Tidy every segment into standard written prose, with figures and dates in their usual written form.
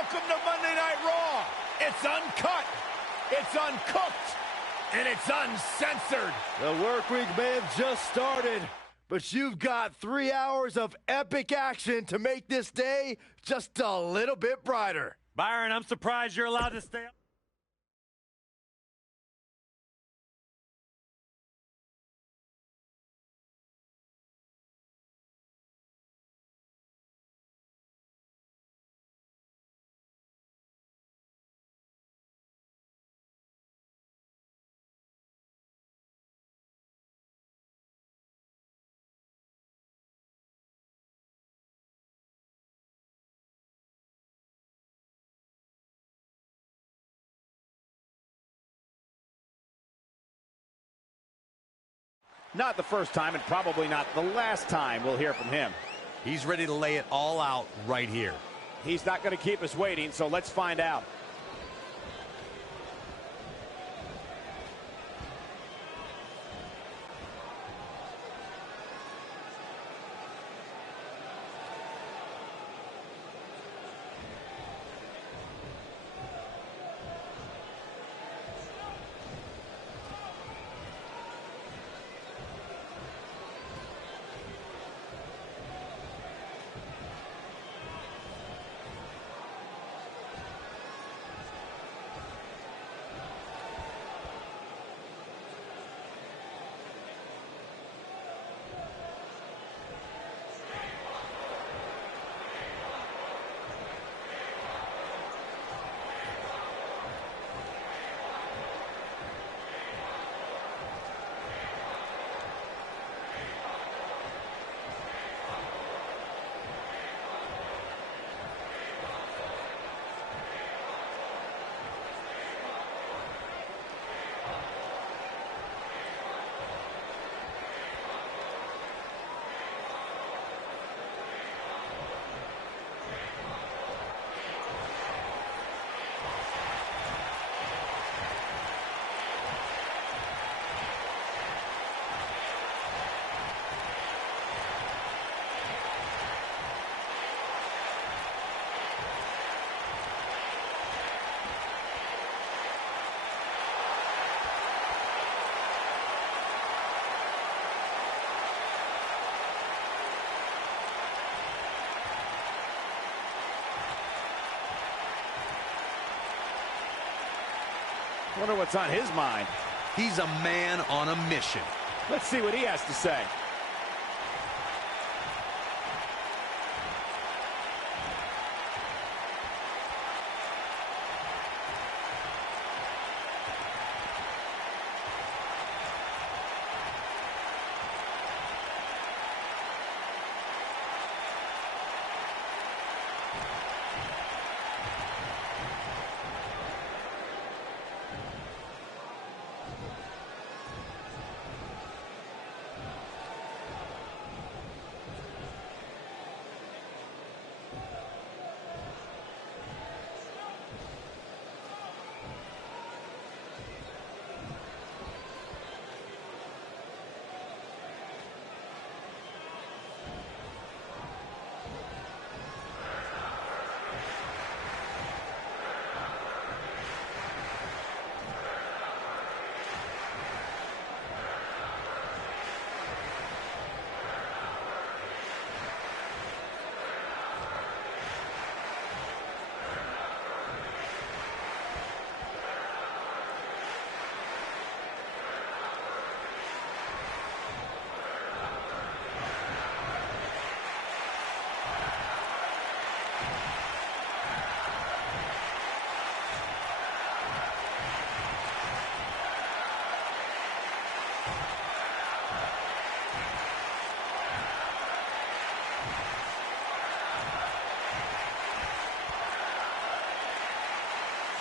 Welcome to Monday Night Raw. It's uncut, it's uncooked, and it's uncensored. The work week may have just started, but you've got 3 hours of epic action to make this day just a little bit brighter. Byron, I'm surprised you're allowed to stay up. Not the first time, and probably not the last time we'll hear from him. He's ready to lay it all out right here. He's not going to keep us waiting, so let's find out. Wonder what's on his mind. He's a man on a mission. Let's see what he has to say.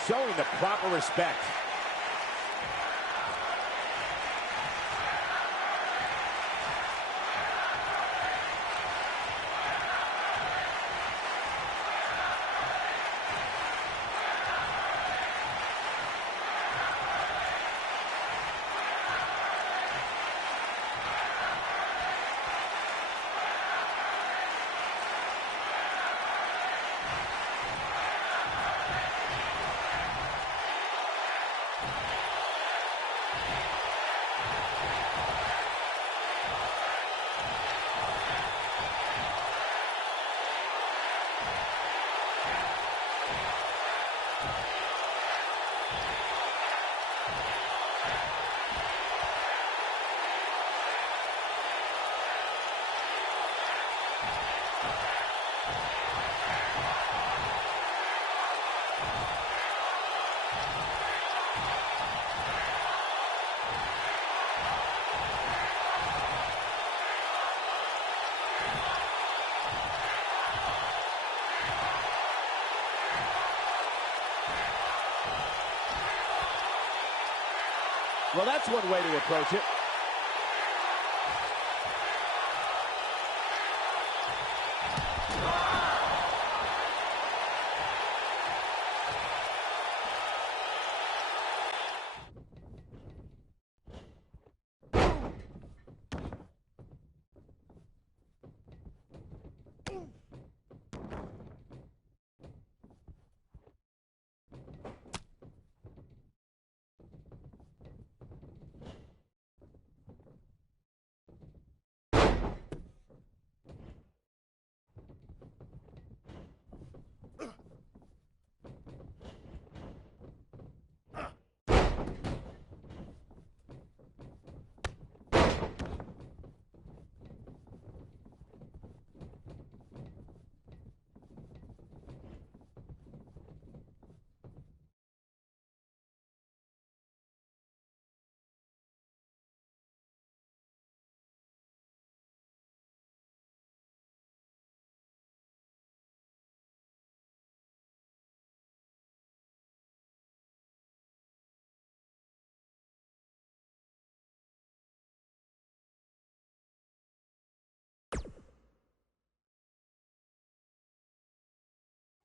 Showing the proper respect. Well, that's one way to approach it.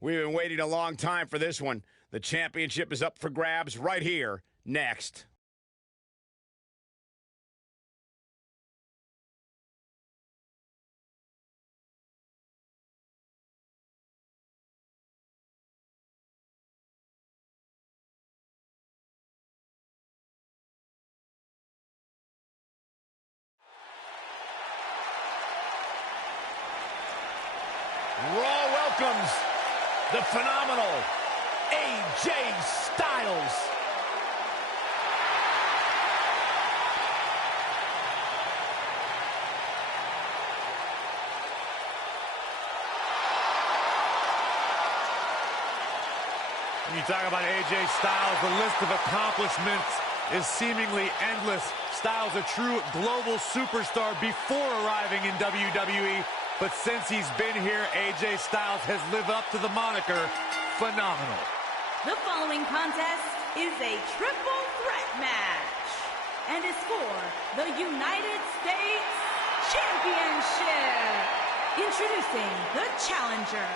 We've been waiting a long time for this one. The championship is up for grabs right here, next. Raw welcomes the phenomenal AJ Styles. When you talk about AJ Styles, the list of accomplishments is seemingly endless. Styles a true global superstar before arriving in WWE. But since he's been here, AJ Styles has lived up to the moniker, phenomenal. The following contest is a triple threat match and is for the United States Championship. Introducing the challenger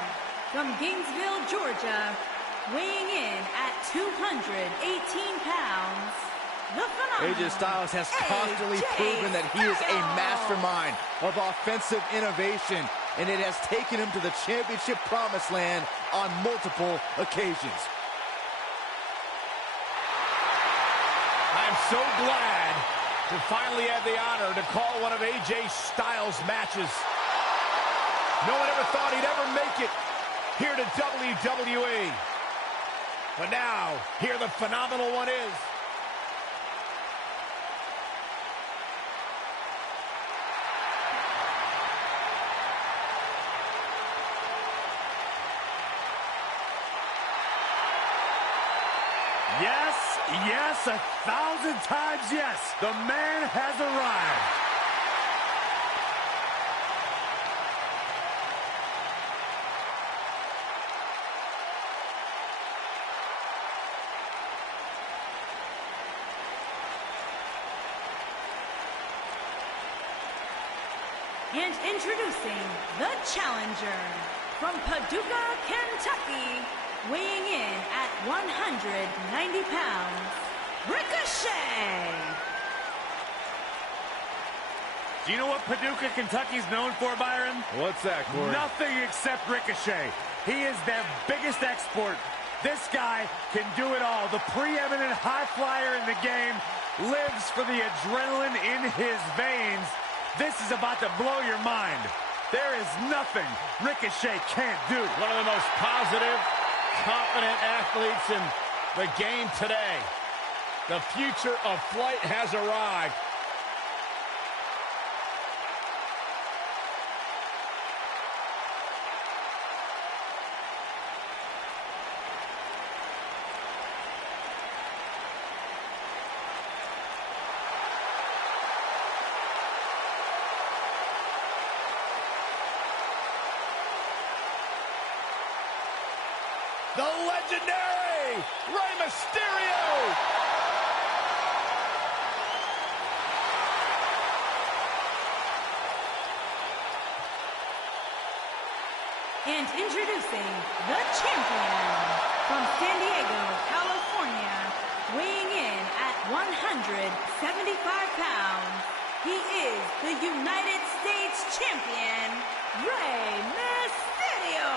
from Gainesville, Georgia, weighing in at 218 pounds, the phenomenal AJ Styles has constantly proven that he is a mastermind of offensive innovation, and it has taken him to the championship promised land on multiple occasions. I'm so glad to finally have the honor to call one of AJ Styles' matches. No one ever thought he'd ever make it here to WWE. But now, here the phenomenal one is. Yes, yes, 1,000 times yes. The man has arrived. And introducing the challenger from Paducah, Kentucky, weighing in at 190 pounds, Ricochet. Do you know what Paducah, Kentucky's known for, Byron? What's that, Corey? Nothing except Ricochet. He is their biggest export. This guy can do it all. The preeminent high flyer in the game lives for the adrenaline in his veins. This is about to blow your mind. There is nothing Ricochet can't do. One of the most positive, confident athletes in the game today. The future of flight has arrived. The legendary Rey Mysterio. And introducing the champion from San Diego, California, weighing in at 175 pounds, he is the United States champion, Rey Mysterio.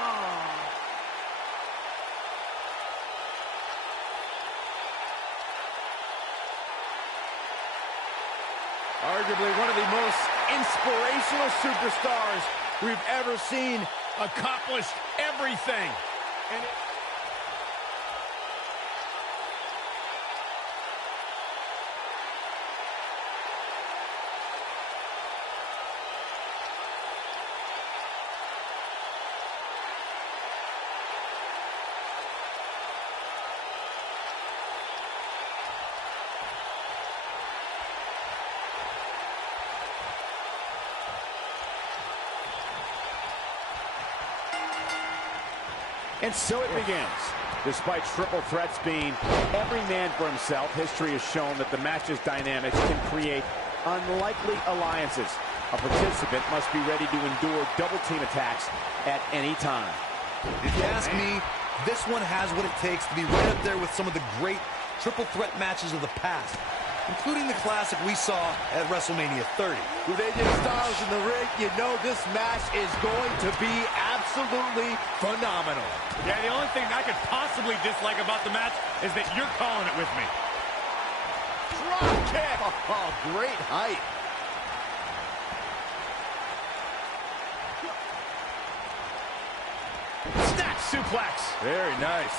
Arguably one of the most inspirational superstars we've ever seen. Accomplished everything. And And so it begins. Despite triple threats being every man for himself, history has shown that the match's dynamics can create unlikely alliances. A participant must be ready to endure double-team attacks at any time. If you ask me, this one has what it takes to be right up there with some of the great triple threat matches of the past, including the classic we saw at WrestleMania 30. With AJ Styles in the ring, you know this match is going to be absolutely phenomenal. Yeah, the only thing I could possibly dislike about the match is that you're calling it with me. Drop kick! Oh, great height. snap suplex. Very nice.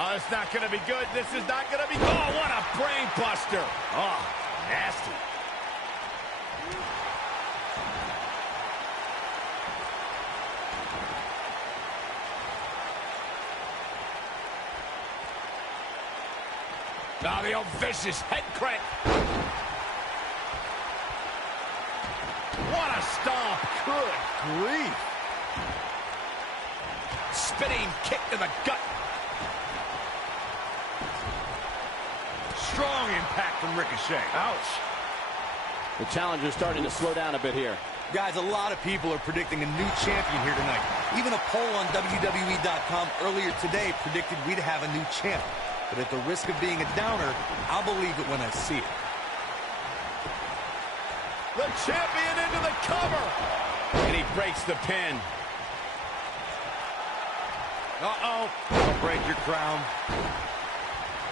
Oh, it's not going to be good. This is not going to be... Oh, what a brain buster. Oh, nasty. Oh, the old vicious head crank. What a stomp. Good grief. Spinning kick to the gut. Strong impact from Ricochet. Ouch. The challenger's starting to slow down a bit here. Guys, a lot of people are predicting a new champion here tonight. Even a poll on WWE.com earlier today predicted we'd have a new champ. But at the risk of being a downer, I'll believe it when I see it. The champion into the cover. And he breaks the pin. Uh-oh. Don't break your crown.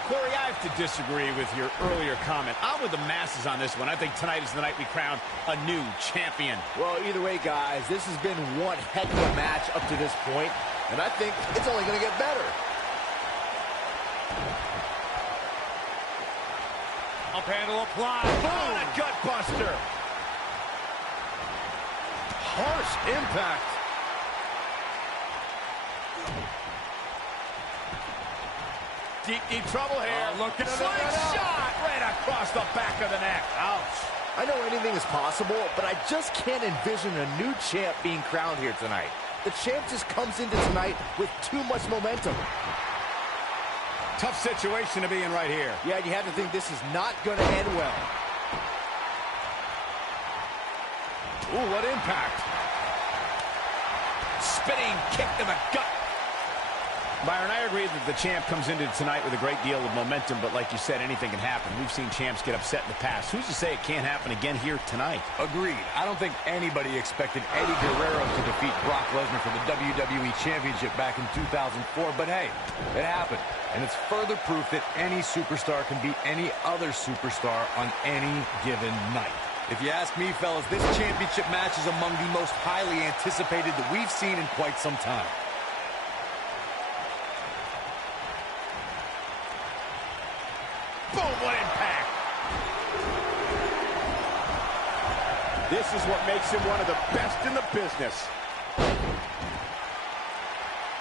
Corey, I have to disagree with your earlier comment. I'm with the masses on this one. I think tonight is the night we crown a new champion. Well, either way, guys, this has been one heck of a match up to this point, and I think it's only going to get better. Up handle applied. Oh, a gut buster. Harsh impact. Deep trouble here. Oh, look at Slingshot right across the back of the neck. Ouch. I know anything is possible, but I just can't envision a new champ being crowned here tonight. The champ just comes into tonight with too much momentum. Tough situation to be in right here. Yeah, you have to think this is not going to end well. Ooh, what impact. Spinning kick to the gut. Byron, I agree that the champ comes into tonight with a great deal of momentum, but like you said, anything can happen. We've seen champs get upset in the past. Who's to say it can't happen again here tonight? Agreed. I don't think anybody expected Eddie Guerrero to defeat Brock Lesnar for the WWE Championship back in 2004, but hey, it happened. And it's further proof that any superstar can beat any other superstar on any given night. If you ask me, fellas, this championship match is among the most highly anticipated that we've seen in quite some time. Boom, what impact. This is what makes him one of the best in the business.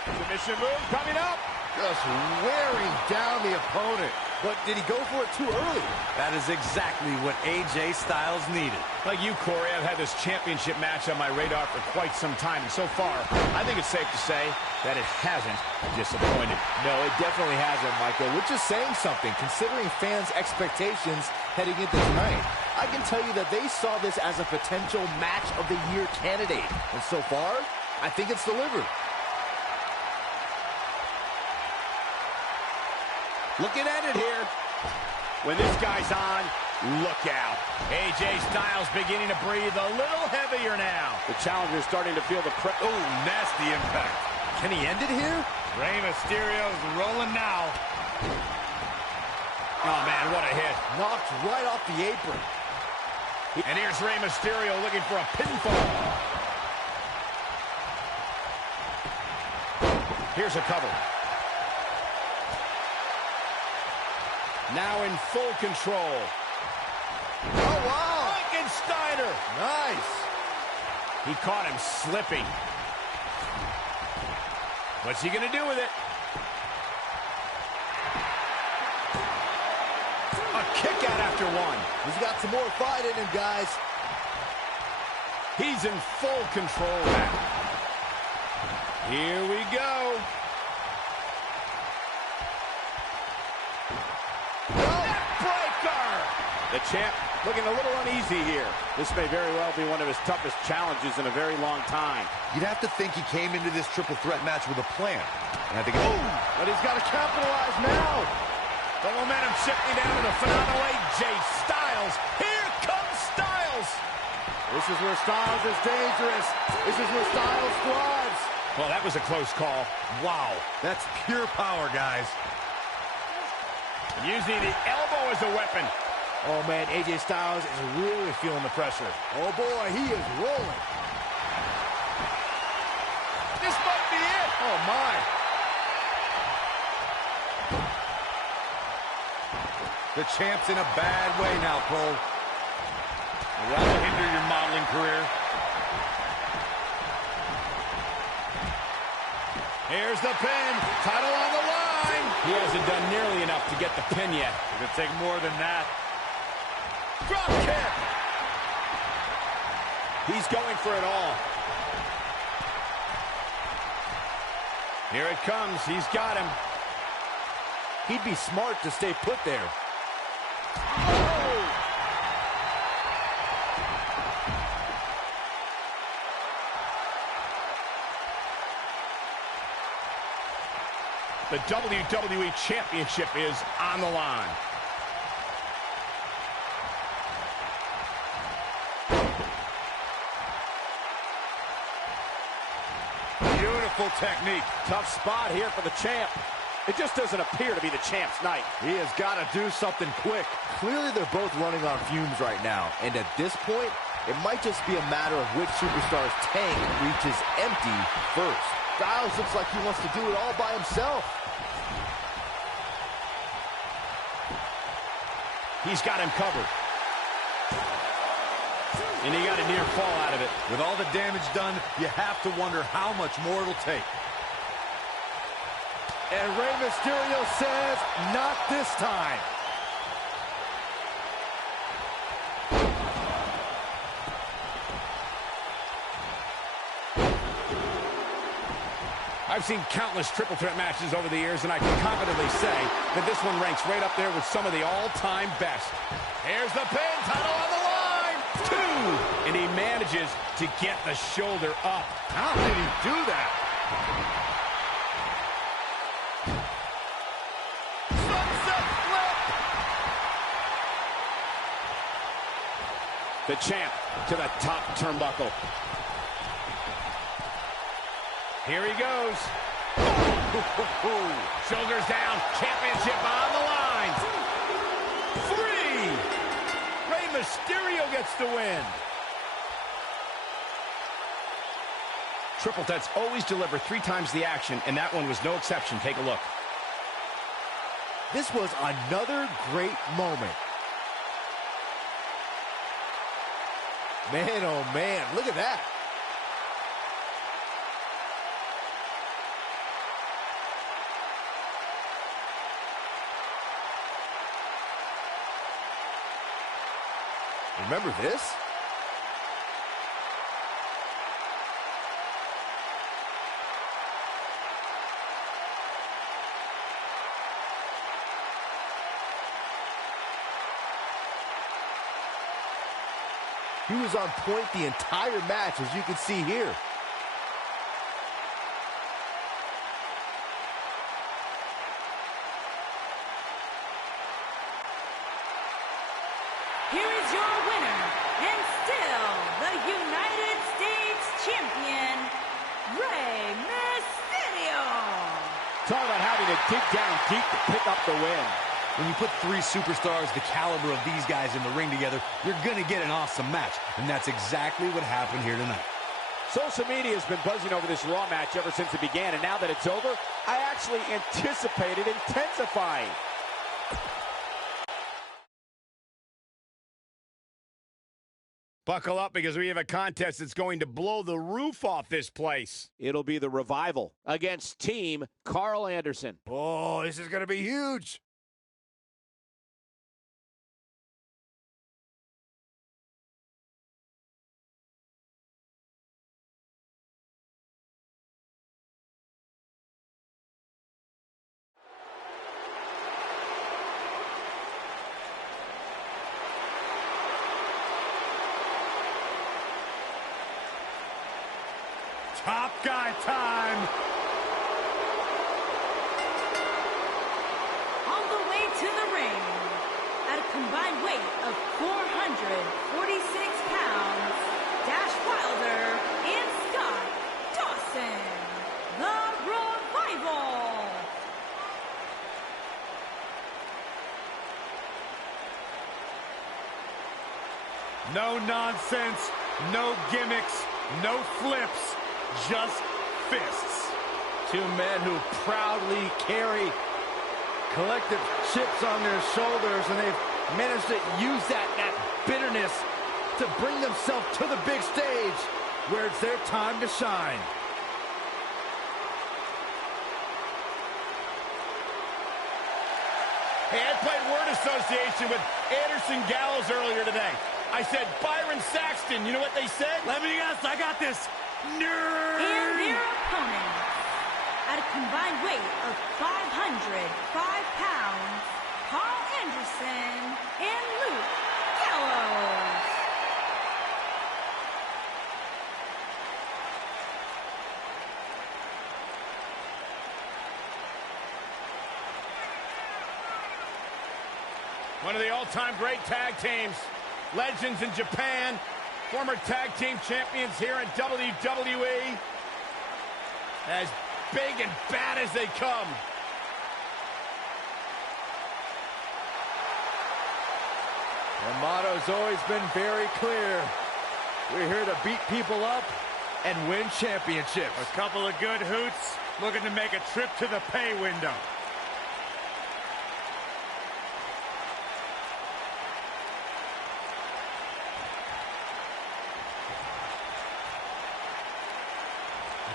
Submission move coming up. Just wearing down the opponent. But did he go for it too early? That is exactly what AJ Styles needed. Like you, Corey, I've had this championship match on my radar for quite some time, and so far, I think it's safe to say that it hasn't disappointed. No, it definitely hasn't, Michael, which is saying something, considering fans' expectations heading into tonight. I can tell you that they saw this as a potential match of the year candidate. And so far, I think it's delivered. Looking at it here. When this guy's on, look out. AJ Styles beginning to breathe a little heavier now. The challenger's starting to feel the pressure. Oh, nasty impact. Can he end it here? Rey Mysterio's rolling now. Oh, man, what a hit. Knocked right off the apron. And here's Rey Mysterio looking for a pinfall. Here's a cover. Now in full control. Oh, wow. Frankensteiner. Nice. He caught him slipping. What's he going to do with it? A kick out after one. He's got some more fight in him, guys. He's in full control now. Here we go. Neckbreaker! The champ looking a little uneasy here. This may very well be one of his toughest challenges in a very long time. You'd have to think he came into this triple threat match with a plan. And I think, But he's got to capitalize now. The momentum shifting down to the phenomenal AJ Styles. Here comes Styles. This is where Styles is dangerous. This is where Styles thrives. Well, that was a close call. wow, that's pure power, guys. Using the elbow as a weapon. Oh, man, AJ Styles is really feeling the pressure. Oh, boy, he is rolling. This might be it. Oh, my. The champ's in a bad way now, Cole. That'll hinder your modeling career. Here's the pin. Title on the line. He hasn't done nearly enough to get the pin yet. It'll take more than that. Drop kick. He's going for it all. Here it comes. He's got him. He'd be smart to stay put there. Oh! The WWE Championship is on the line. Beautiful technique. Tough spot here for the champ. It just doesn't appear to be the champ's night. He has got to do something quick. Clearly, they're both running on fumes right now. And at this point, it might just be a matter of which superstar's tank reaches empty first. Styles looks like he wants to do it all by himself. He's got him covered. And he got a near fall out of it. With all the damage done, you have to wonder how much more it'll take. And Rey Mysterio says, not this time. I've seen countless triple threat matches over the years, and I can confidently say that this one ranks right up there with some of the all-time best. Here's the pin, title on the line, 2, and he manages to get the shoulder up. How did he do that? Sunset flip. The champ to the top turnbuckle. Here he goes. Shoulders down, championship on the line. 3. Rey Mysterio gets the win. Triple threats always deliver 3 times the action, and that one was no exception. Take a look. This was another great moment. Man, oh man, look at that. Remember this? He was on point the entire match, as you can see here. Here is your winner, and still the United States Champion, Rey Mysterio. Talk about having to dig down deep to pick up the win. When you put three superstars the caliber of these guys in the ring together, you're going to get an awesome match. And that's exactly what happened here tonight. Social media has been buzzing over this Raw match ever since it began, and now that it's over, I actually anticipate it intensifying. Buckle up, because we have a contest that's going to blow the roof off this place. It'll be the Revival against Team Carl Anderson. Oh, this is going to be huge. Top guy time. On the way to the ring, at a combined weight of 446 pounds, Dash Wilder and Scott Dawson, the Revival. No nonsense, no gimmicks, no flips, just fists. Two men who proudly carry collective chips on their shoulders, and they've managed to use that bitterness to bring themselves to the big stage where it's their time to shine. Hey, I played word association with Anderson Gallows earlier today. I said, Byron Saxton. You know what they said? Let me guess, I got this. Nerd. And their opponents, at a combined weight of 505 pounds, Carl Anderson and Luke Gallows. One of the all-time great tag teams. Legends in Japan. Former tag team champions here in WWE. As big and bad as they come. Their motto's always been very clear. We're here to beat people up and win championships. A couple of good hoots, looking to make a trip to the pay window.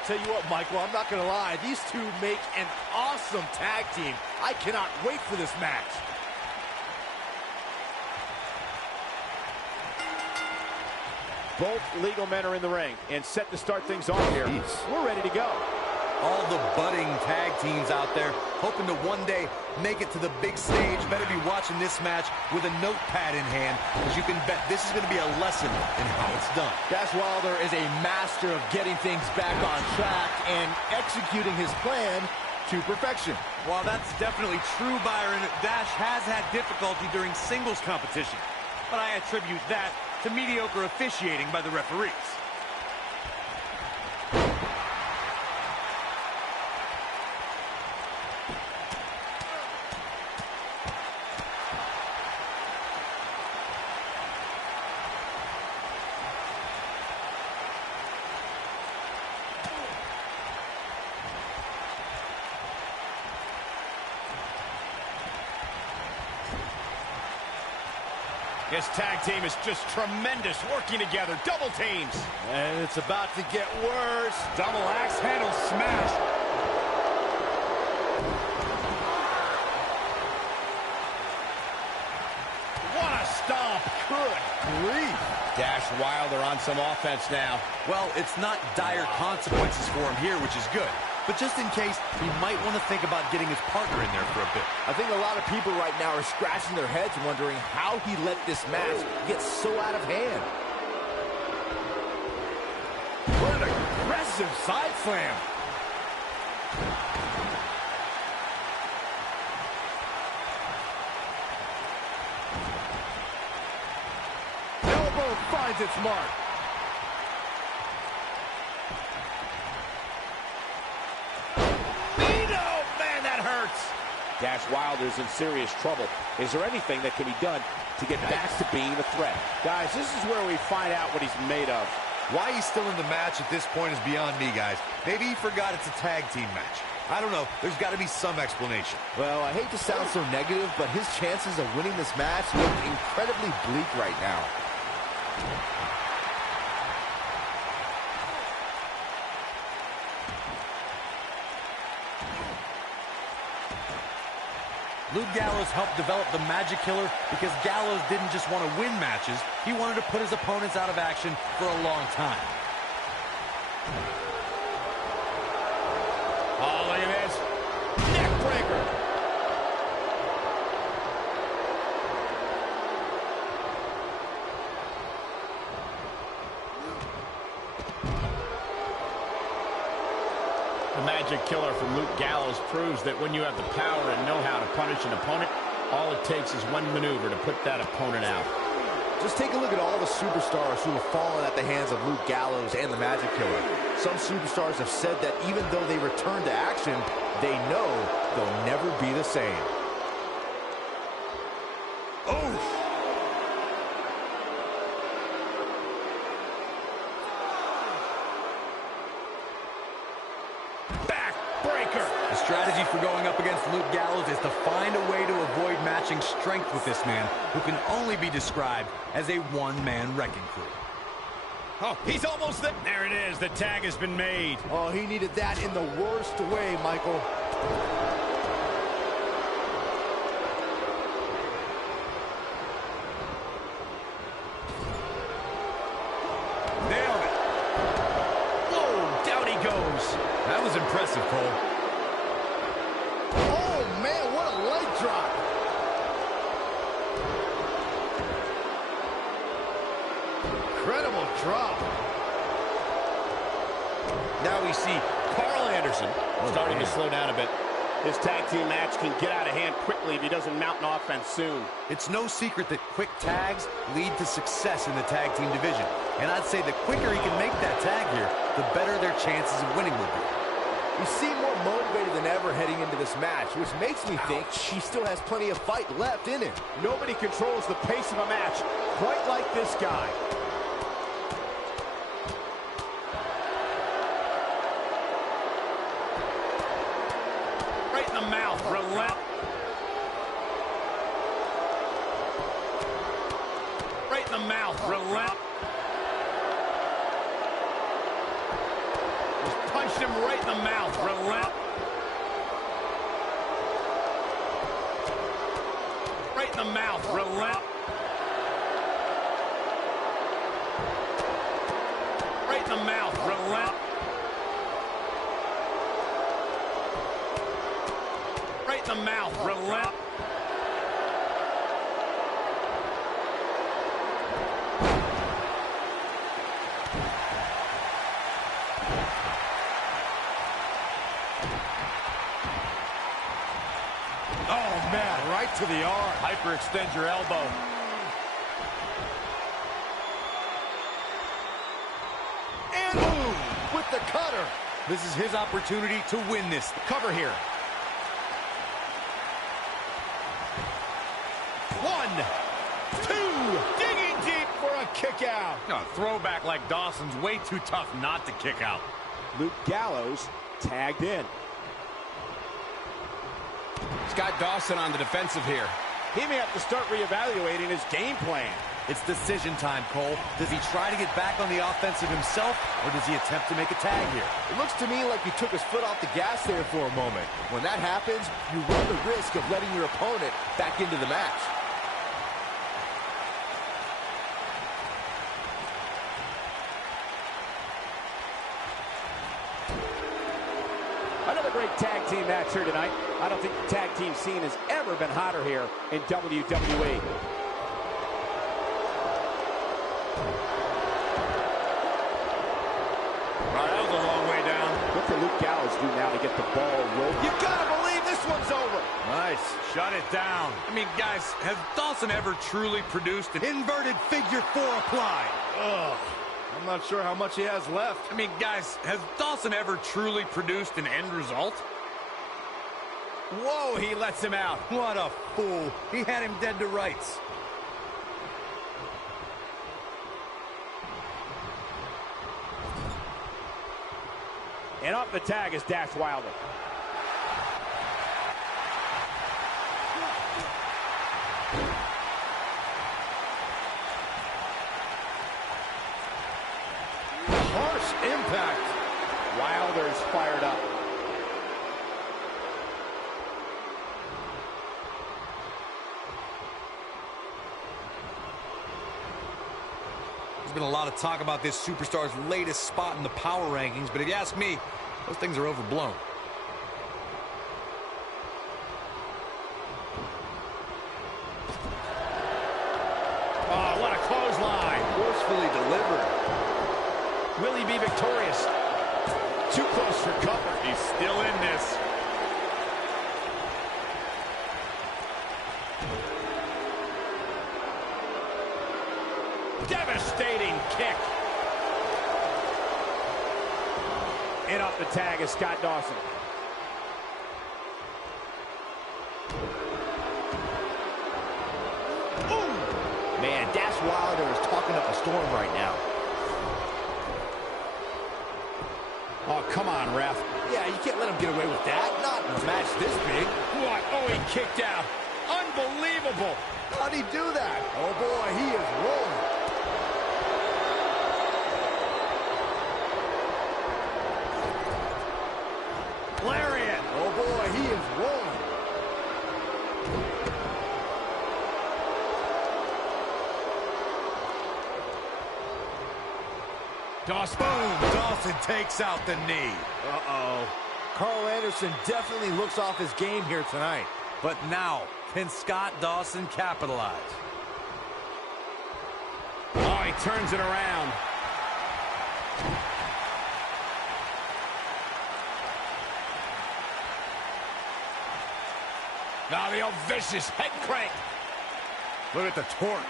Tell you what, Michael, I'm not going to lie. These two make an awesome tag team. I cannot wait for this match. Both legal men are in the ring and set to start things off here. We're ready to go. All the budding tag teams out there hoping to one day make it to the big stage better be watching this match with a notepad in hand, because you can bet this is going to be a lesson in how it's done. Dash Wilder is a master of getting things back on track and executing his plan to perfection. While that's definitely true, Byron, Dash has had difficulty during singles competition, but I attribute that to mediocre officiating by the referees. This tag team is just tremendous, working together, double teams. And it's about to get worse. Double axe handle smash. What a stomp. Good grief. Dash Wilder on some offense now. Well, it's not dire consequences for him here, which is good. But just in case, he might want to think about getting his partner in there for a bit. I think a lot of people right now are scratching their heads wondering how he let this match get so out of hand. massive side slam. Elbow finds its mark. Man, that hurts. Dash Wilder's in serious trouble. Is there anything that can be done to get back to being a threat? Guys, this is where we find out what he's made of. Why he's still in the match at this point is beyond me, guys. Maybe he forgot it's a tag team match. I don't know. There's got to be some explanation. Well, I hate to sound so negative, but his chances of winning this match look incredibly bleak right now. Luke Gallows helped develop the Magic Killer because Gallows didn't just want to win matches, he wanted to put his opponents out of action for a long time. Oh, look at this. Neck breaker. The Magic Killer from Luke Gallows proves that when you have the power and know how to punish an opponent, all it takes is one maneuver to put that opponent out. Just take a look at all the superstars who have fallen at the hands of Luke Gallows and the Magic Killer. Some superstars have said that even though they return to action, they know they'll never be the same. Oh! The strategy for going up against Luke Gallows is to find a way to avoid matching strength with this man, who can only be described as a one-man wrecking crew. Oh, he's almost there. There it is. The tag has been made. Oh, he needed that in the worst way, Michael. Nailed it. Whoa, down he goes. That was impressive, Cole. Oh, man, what a leg drop. Incredible drop. Now we see Carl Anderson starting to slow down a bit. This tag team match can get out of hand quickly if he doesn't mount an offense soon. It's no secret that quick tags lead to success in the tag team division. And I'd say the quicker he can make that tag here, the better their chances of winning will be. He seemed more motivated than ever heading into this match, which makes me think he still has plenty of fight left in him. Nobody controls the pace of a match quite like this guy. Right in the mouth. Relent. Right in the mouth. Relent. Just punched him right in the mouth. Relent. Right in the mouth. Relent. Right in the mouth. Relent. Right in the mouth. Relent. Oh, man, right to the arm. Hyperextend your elbow. And boom, with the cutter. This is his opportunity to win this. Cover here. 1, 2, digging deep for a kick out. A throwback like Dawson's way too tough not to kick out. Luke Gallows tagged in. Scott Dawson on the defensive here. He may have to start reevaluating his game plan. It's decision time, Cole. Does he try to get back on the offensive himself, or does he attempt to make a tag here? It looks to me like he took his foot off the gas there for a moment. When that happens, you run the risk of letting your opponent back into the match. Another great tag team match here tonight. I don't think the tag team scene has ever been hotter here in WWE. That was a long way can Luke Gallows do now to get the ball rolling? You gotta believe this one's over. Nice. Shut it down. I mean, guys, has Dawson ever truly produced an inverted figure four applied? Ugh. I'm not sure how much he has left. I mean, guys, has Dawson ever truly produced an end result? Whoa, he lets him out. What a fool. He had him dead to rights. And up the tag is Dash Wilder. Harsh impact. Wilder's fired up. There's been a lot of talk about this superstar's latest spot in the power rankings, but if you ask me, those things are overblown. Oh, what a clothesline. Forcefully delivered. Will he be victorious? Too close for cover. He's still in this. Devastating kick. And up the tag is Scott Dawson. Man, Dash Wilder is talking up a storm right now. Oh, come on, ref. Yeah, you can't let him get away with that. Not in a match this big. What? Oh, he kicked out. Unbelievable. How'd he do that? Oh, boy, he is rolling. Lariat. Oh, boy, he is rolling. Dawson. Boom! Dawson takes out the knee. Uh-oh. Carl Anderson definitely looks off his game here tonight. But now, can Scott Dawson capitalize? Oh, he turns it around. Now the old vicious head crank. Look at the torque.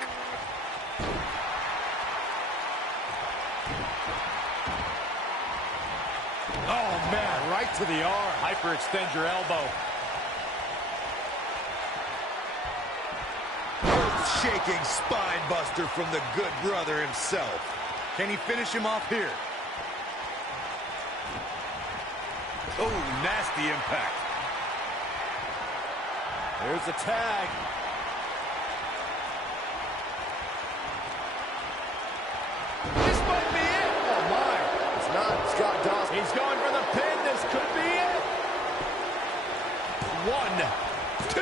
Oh, man, right to the arm. Hyperextend your elbow. Earth-shaking spine buster from the good brother himself. Can he finish him off here? Oh, nasty impact. There's the tag. This might be it. Oh, my. It's not Scott Dawson. He's going for the pin. This could be it. 1, 2,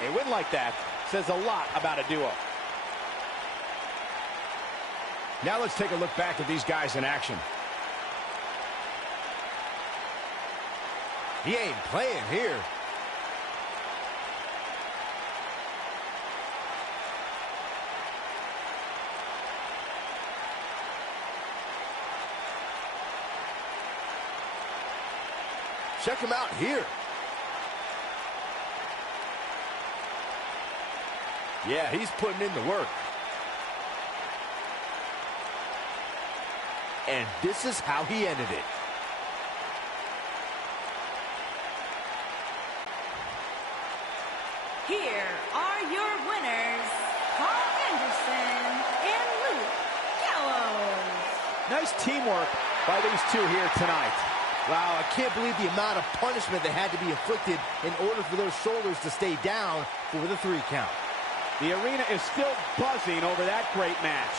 3. A win like that says a lot about a duo. Now let's take a look back at these guys in action. He ain't playing here. Check him out here. Yeah, he's putting in the work. And this is how he ended it. Here are your winners, Carl Anderson and Luke Gallows. Nice teamwork by these two here tonight. Wow, I can't believe the amount of punishment that had to be inflicted in order for those shoulders to stay down for the 3 count. The arena is still buzzing over that great match.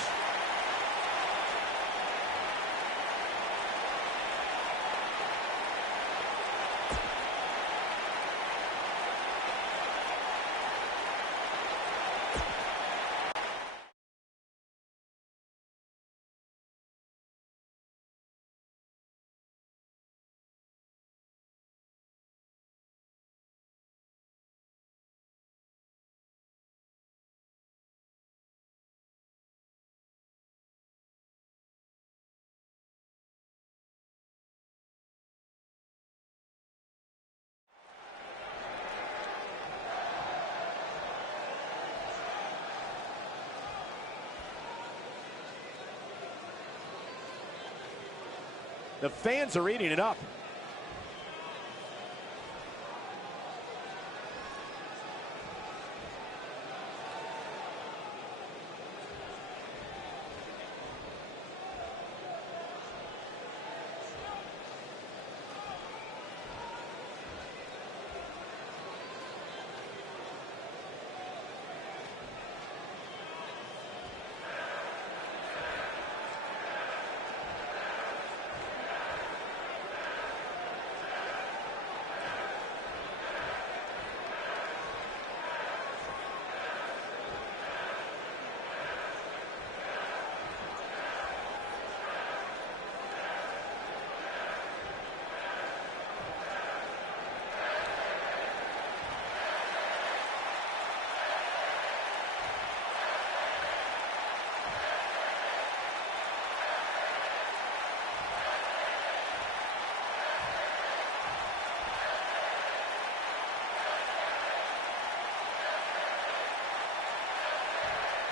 The fans are eating it up.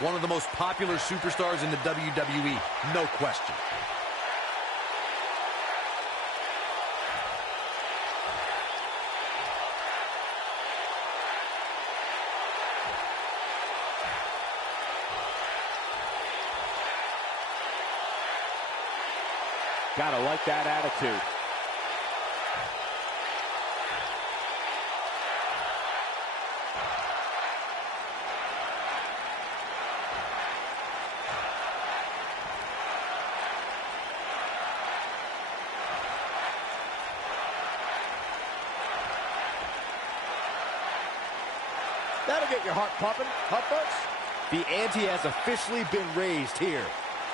One of the most popular superstars in the WWE, no question. Gotta like that attitude. That'll get your heart pumping, huh, folks? The ante has officially been raised here.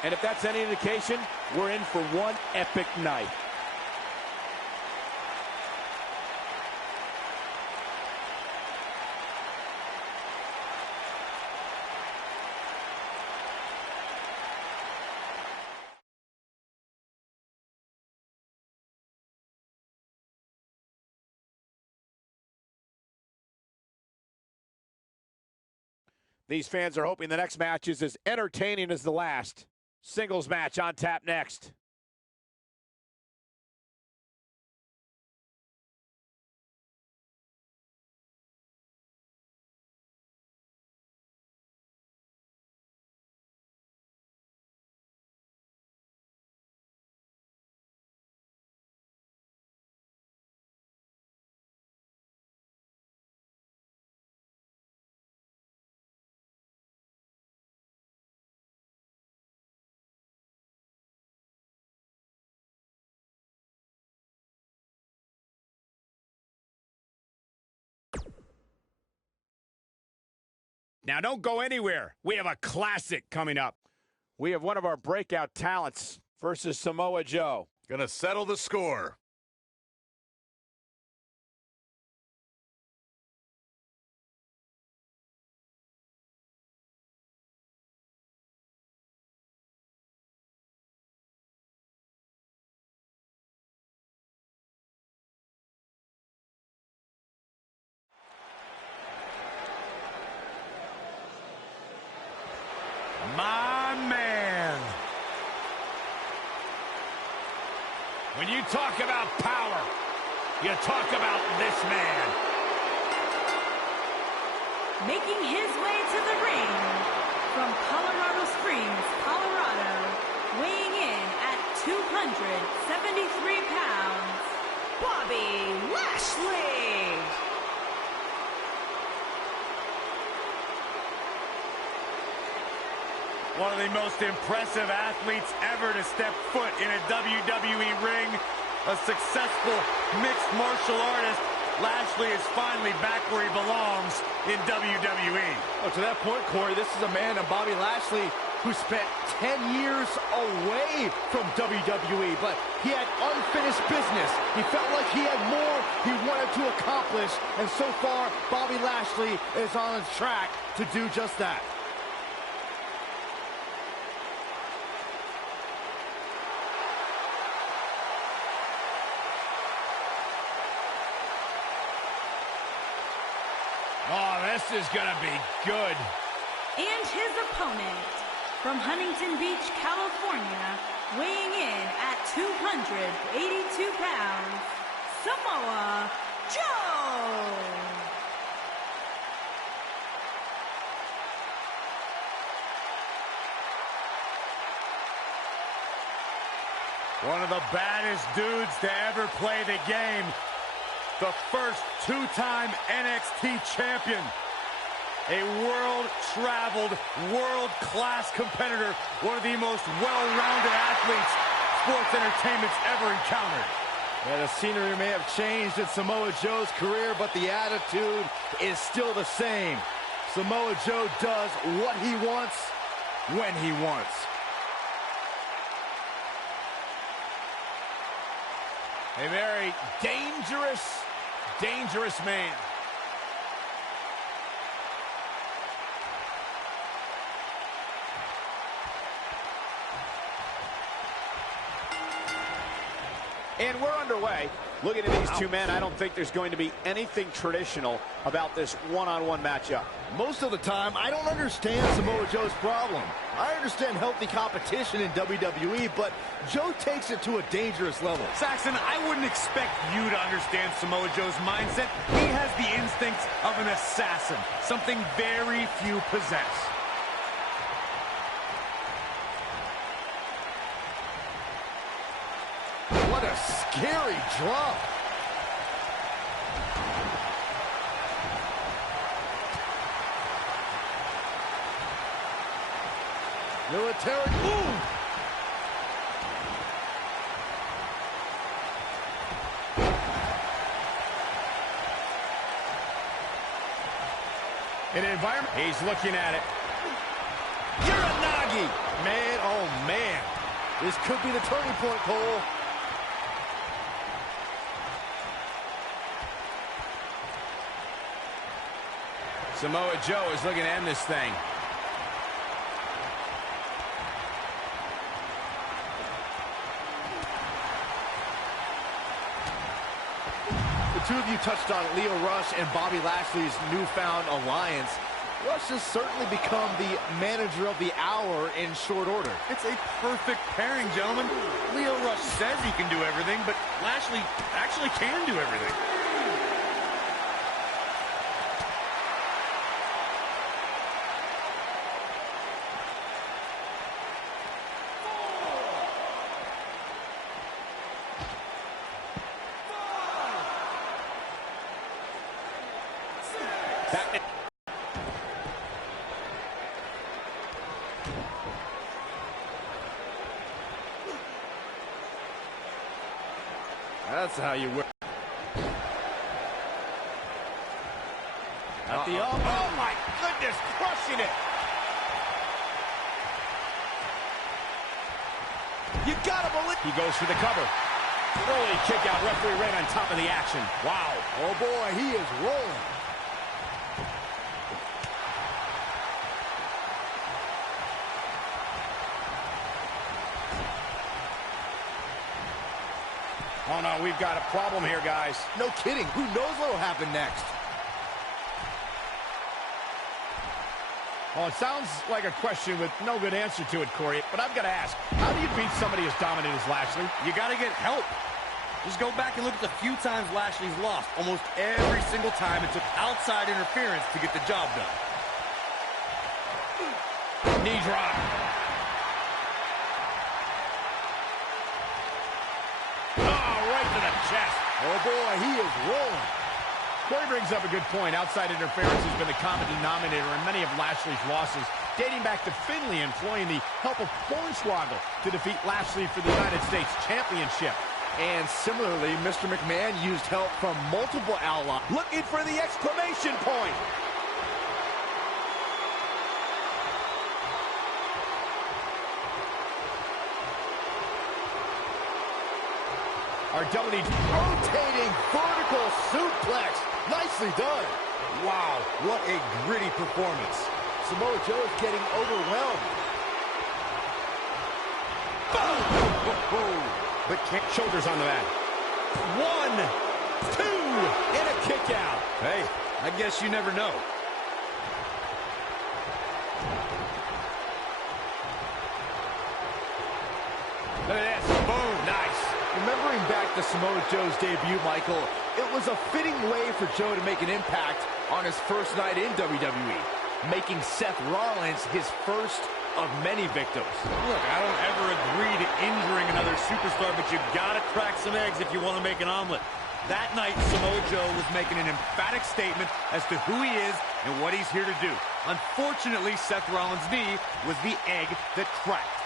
And if that's any indication, we're in for one epic night. These fans are hoping the next match is as entertaining as the last. Singles match on tap next. Now don't go anywhere. We have a classic coming up. We have one of our breakout talents versus Samoa Joe. Gonna settle the score. My man. When you talk about power, you talk about this man. Making his way to the ring from Colorado Springs, Colorado, weighing in at 273 pounds, Bobby Lashley. One of the most impressive athletes ever to step foot in a WWE ring. A successful mixed martial artist. Lashley is finally back where he belongs in WWE. Oh, to that point, Corey, this is a man, Bobby Lashley, who spent 10 years away from WWE, but he had unfinished business. He felt like he had more he wanted to accomplish, and so far, Bobby Lashley is on track to do just that. Oh, this is going to be good. And his opponent, from Huntington Beach, California, weighing in at 282 pounds, Samoa Joe! One of the baddest dudes to ever play the game. The first two-time NXT champion. A world-traveled, world-class competitor. One of the most well-rounded athletes sports entertainment's ever encountered. Yeah, the scenery may have changed in Samoa Joe's career, but the attitude is still the same. Samoa Joe does what he wants, when he wants. A very dangerous, dangerous man. And we're underway. Looking at these two men, I don't think there's going to be anything traditional about this one-on-one matchup. Most of the time, I don't understand Samoa Joe's problem. I understand healthy competition in WWE, but Joe takes it to a dangerous level. Saxon, I wouldn't expect you to understand Samoa Joe's mindset. He has the instincts of an assassin, something very few possess. What a scary drop. Military move. In an environment, he's looking at it. Uranagi. Man, oh man. This could be the turning point, Cole. Samoa Joe is looking to end this thing. The two of you touched on Lio Rush and Bobby Lashley's newfound alliance. Rush has certainly become the manager of the hour in short order. It's a perfect pairing, gentlemen. Lio Rush says he can do everything, but Lashley actually can do everything. That's how you work. At the elbow. Oh my goodness, crushing it. You gotta believe. He goes for the cover. Early kick out, referee right on top of the action. Wow. Oh boy, he is rolling. Oh no, we've got a problem here, guys. No kidding. Who knows what will happen next? Well, it sounds like a question with no good answer to it, Corey, but I've got to ask, how do you beat somebody as dominant as Lashley? You got to get help. Just go back and look at the few times Lashley's lost. Almost every single time it took outside interference to get the job done. Knee drop. Oh, right to the chest. Oh boy, he is rolling. Corey brings up a good point. Outside interference has been the common denominator in many of Lashley's losses, dating back to Finlay employing the help of Hornswoggle to defeat Lashley for the United States Championship. And similarly, Mr. McMahon used help from multiple allies. Looking for the exclamation point. Our WWE Rotating vertical suplex. Nicely done. Wow, what a gritty performance. Samoa Joe is getting overwhelmed. But shoulders on the mat. 1, 2, and a kick out. Hey, I guess you never know. Look at this. Boom. Nice. Remembering back to Samoa Joe's debut, Michael, it was a fitting way for Joe to make an impact on his first night in WWE, making Seth Rollins his first of many victims. Look, I don't ever agree to injuring another superstar, but you've got to crack some eggs if you want to make an omelet. That night, Samoa Joe was making an emphatic statement as to who he is and what he's here to do. Unfortunately, Seth Rollins' knee was the egg that cracked.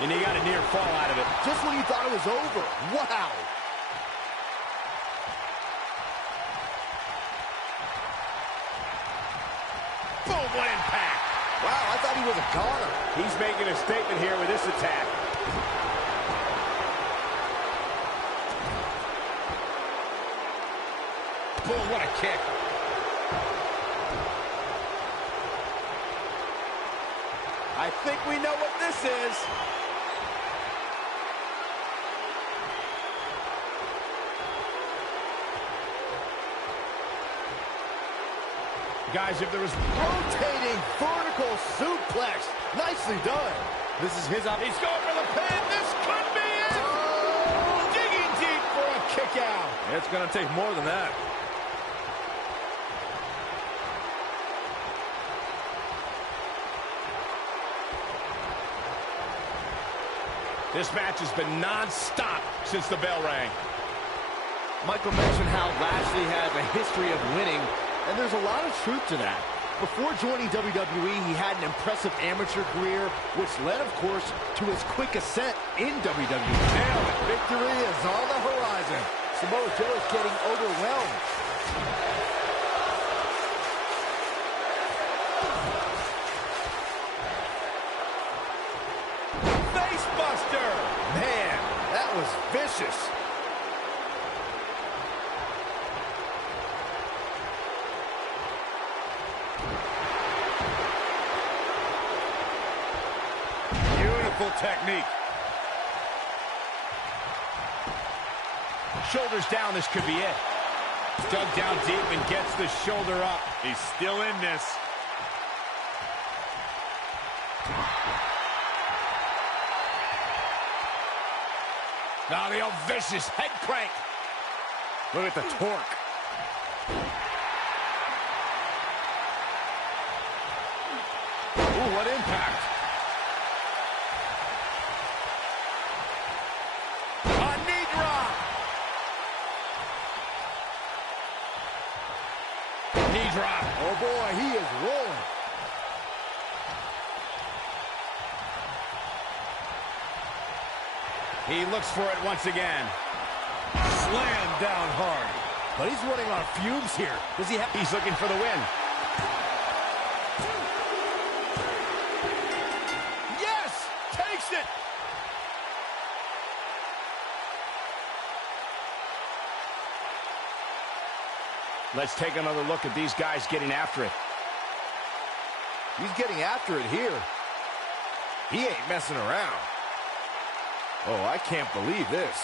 And he got a near fall out of it. Just when you thought it was over. Wow. Boom, what impact. Wow, I thought he was a goner. He's making a statement here with this attack. Boom, what a kick. I think we know what this is. Guys, if there was Rotating vertical suplex. Nicely done. This is his op. He's going for the pin. This could be it. Oh, digging deep for a kick out. It's going to take more than that. This match has been non-stop since the bell rang. Michael mentioned how Lashley has a history of winning, and there's a lot of truth to that. Before joining WWE, he had an impressive amateur career, which led, of course, to his quick ascent in WWE. Now, victory is on the horizon. Samoa Joe is getting overwhelmed. Facebuster! Man, that was vicious. Beautiful technique. Shoulders down, this could be it. Dug down deep and gets the shoulder up. He's still in this. Now the old vicious head crank. Look at the torque. Ooh, what impact. A knee drop. Knee drop. Oh, boy, he is rolling. He looks for it once again. Slam down hard. But he's running on fumes here. Does he have... He's looking for the win. Yes! Takes it! Let's take another look at these guys getting after it. He's getting after it here. He ain't messing around. Oh, I can't believe this.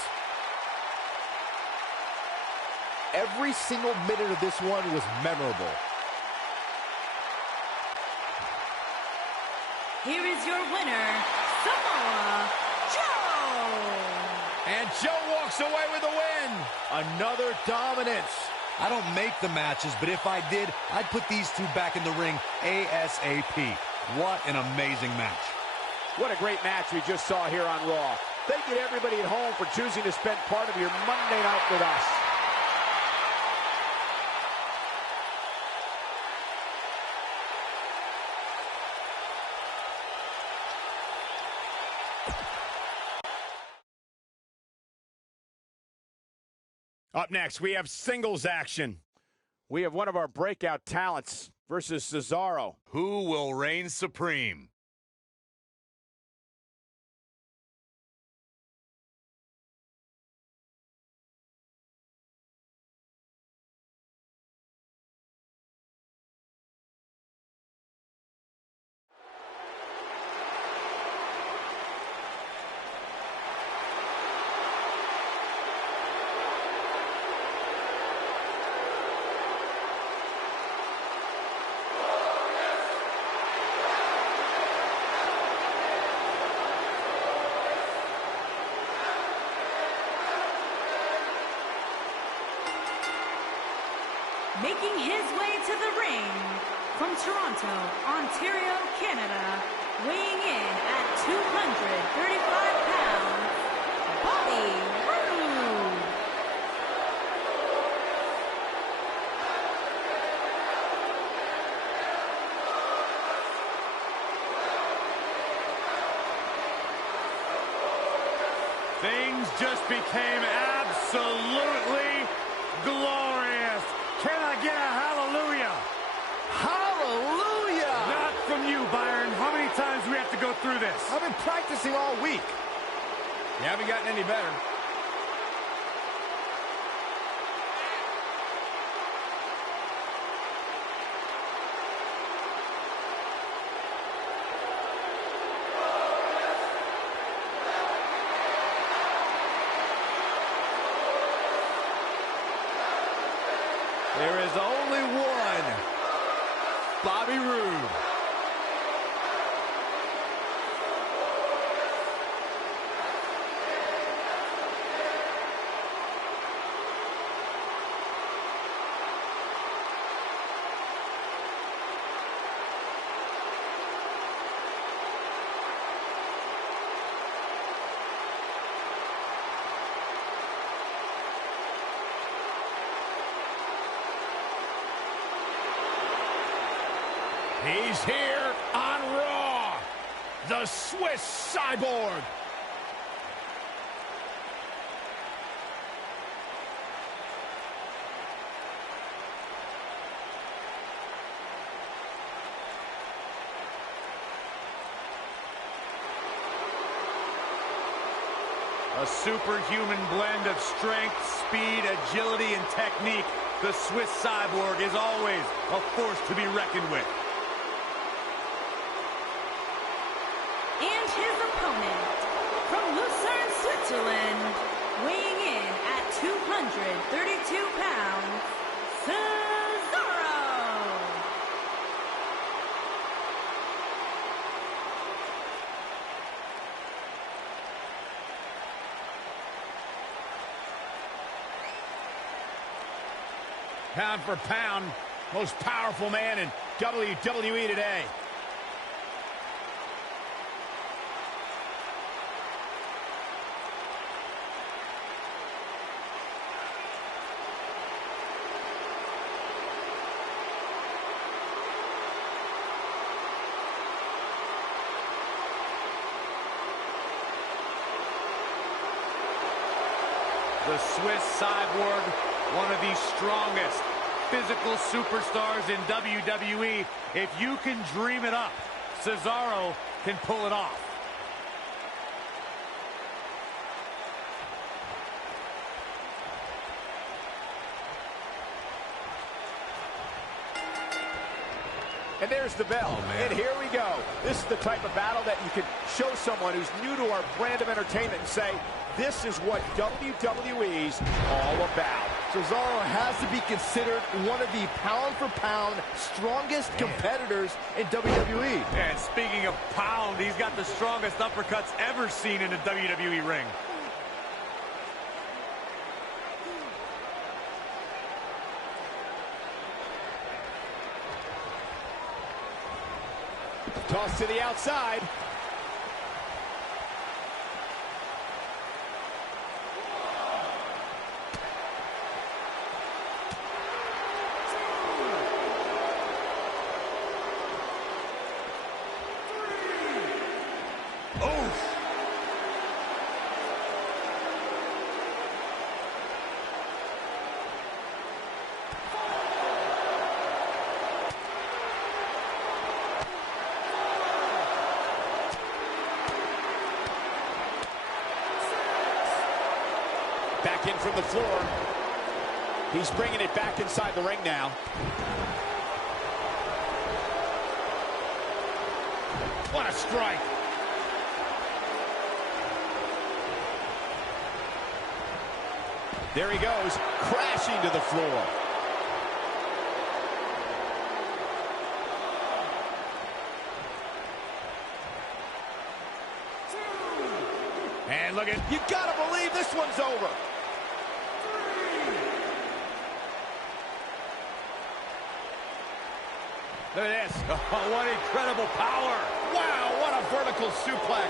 Every single minute of this one was memorable. Here is your winner, Samoa Joe. And Joe walks away with the win. Another dominance. I don't make the matches, but if I did, I'd put these two back in the ring ASAP. What an amazing match. What a great match we just saw here on Raw. Thank you to everybody at home for choosing to spend part of your Monday night with us. Up next, we have singles action. We have one of our breakout talents versus Cesaro. Who will reign supreme? Making his way to the ring from Toronto, Ontario, Canada, weighing in at 235 pounds, Bobby Roode. Things just became absolutely glorious. Can I get a hallelujah? Hallelujah! Not from you, Byron. How many times do we have to go through this? I've been practicing all week. You haven't gotten any better. There is only one Bobby Roode. He's here on Raw, the Swiss Cyborg. A superhuman blend of strength, speed, agility, and technique. The Swiss Cyborg is always a force to be reckoned with. And his opponent, from Lucerne, Switzerland, weighing in at 232 pounds, Cesaro. Pound for pound, most powerful man in WWE today. The Swiss Cyborg, one of the strongest physical superstars in WWE. If you can dream it up, Cesaro can pull it off. And there's the bell. And here we go. This is the type of battle that you can show someone who's new to our brand of entertainment and say, this is what WWE's all about. Cesaro has to be considered one of the pound-for-pound strongest competitors in WWE. And speaking of pound, he's got the strongest uppercuts ever seen in a WWE ring. Toss to the outside. Back in from the floor. He's bringing it back inside the ring now. What a strike. There he goes, crashing to the floor. And look at, you gotta believe this one's over. Look at this. Oh, what incredible power. Wow, what a vertical suplex.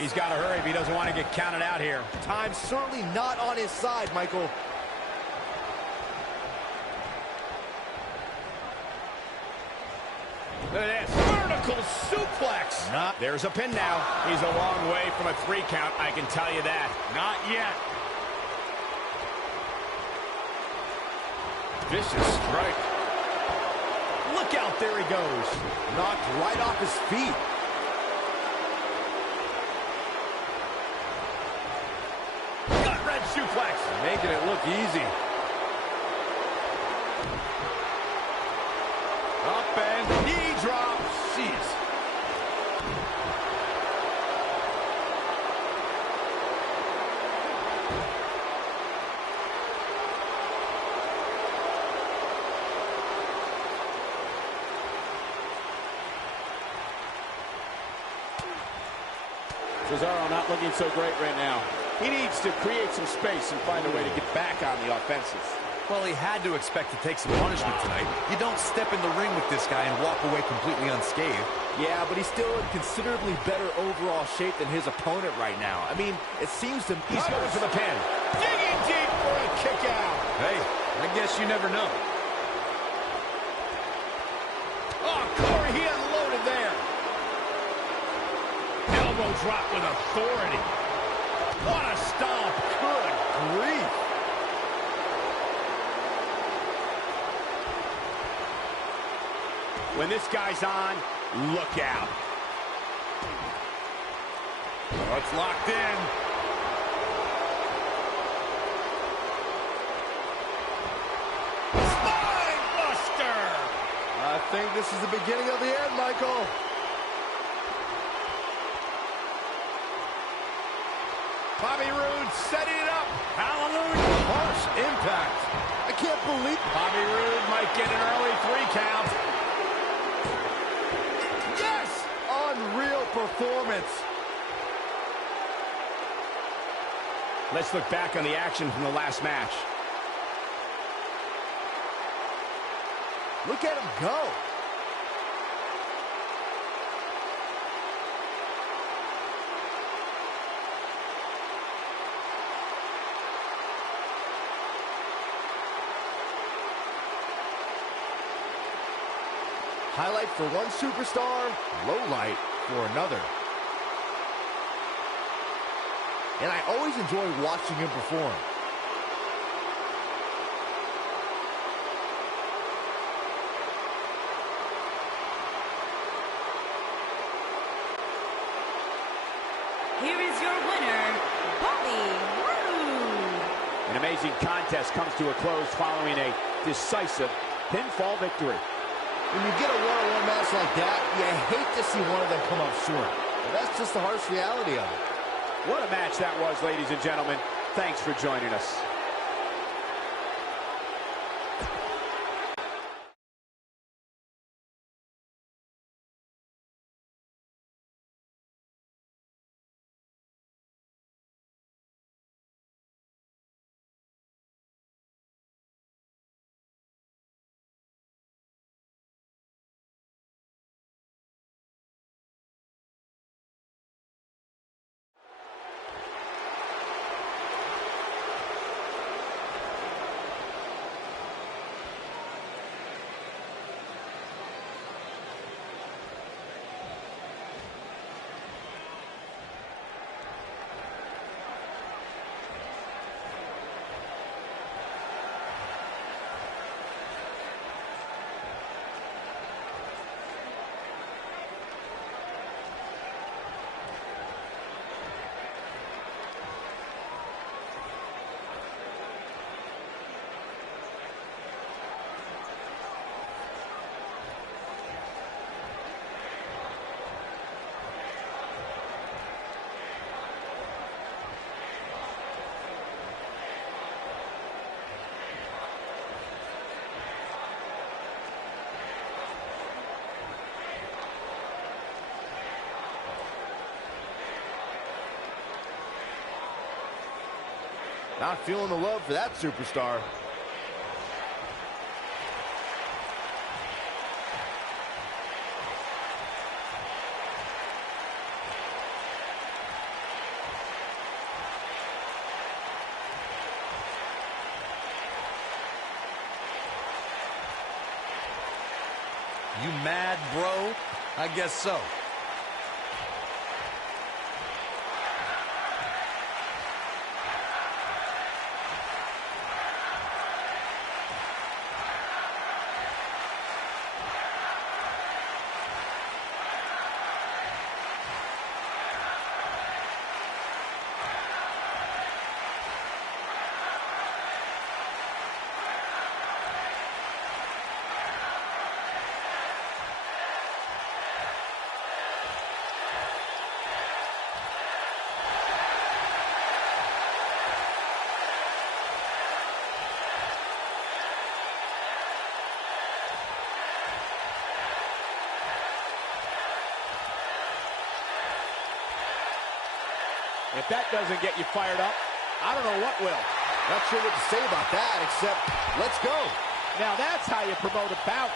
He's got to hurry if he doesn't want to get counted out here. Time's certainly not on his side, Michael. Look at this. Vertical suplex. There's a pin now. He's a long way from a 3 count, I can tell you that. Not yet. Vicious strike. Look out, there he goes. Knocked right off his feet. Gut-wrench suplex. Making it look easy. Up and knee drop. Jeez. Cesaro not looking so great right now. He needs to create some space and find a way to get back on the offensive. Well, he had to expect to take some punishment tonight. You don't step in the ring with this guy and walk away completely unscathed. Yeah, but he's still in considerably better overall shape than his opponent right now. I mean, it seems to... He's going for the pin. Digging deep for a kick out. Hey, I guess you never know. Oh, Corey, he unloaded there. Elbow drop with authority. What a stomp. Good grief. When this guy's on, look out. Oh, it's locked in. Spine buster. I think this is the beginning of the end, Michael. Bobby Roode setting it up. Hallelujah. Harsh impact. I can't believe... Bobby Roode might get an early 3 count. Yes! Unreal performance. Let's look back on the action from the last match. Look at him go. Highlight for one superstar, low light for another. And I always enjoy watching him perform. Here is your winner, Bobby Roode. An amazing contest comes to a close following a decisive pinfall victory. When you get a one-on-one match like that, you hate to see one of them come up short. But that's just the harsh reality of it. What a match that was, ladies and gentlemen. Thanks for joining us. Not feeling the love for that superstar. You mad, bro? I guess so. If that doesn't get you fired up, I don't know what will. Not sure what to say about that, except let's go. Now that's how you promote a bout.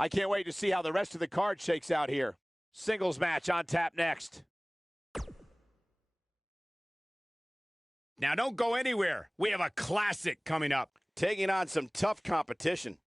I can't wait to see how the rest of the card shakes out here. Singles match on tap next. Now don't go anywhere. We have a classic coming up. Taking on some tough competition.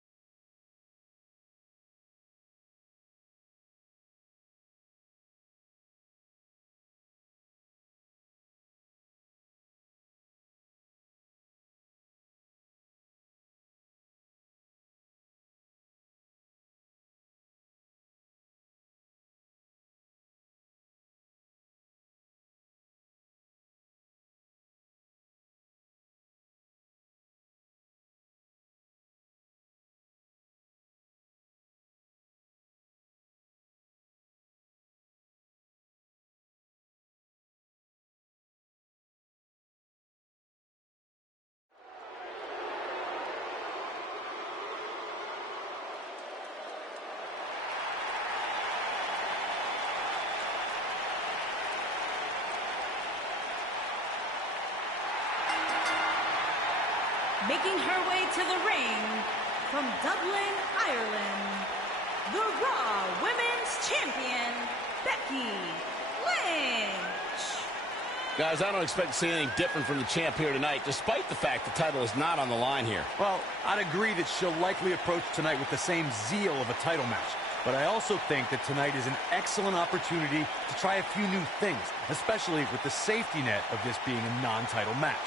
Making her way to the ring from Dublin, Ireland, the Raw Women's Champion, Becky Lynch. Guys, I don't expect to see anything different from the champ here tonight, despite the fact the title is not on the line here. Well, I'd agree that she'll likely approach tonight with the same zeal of a title match. But I also think that tonight is an excellent opportunity to try a few new things, especially with the safety net of this being a non-title match.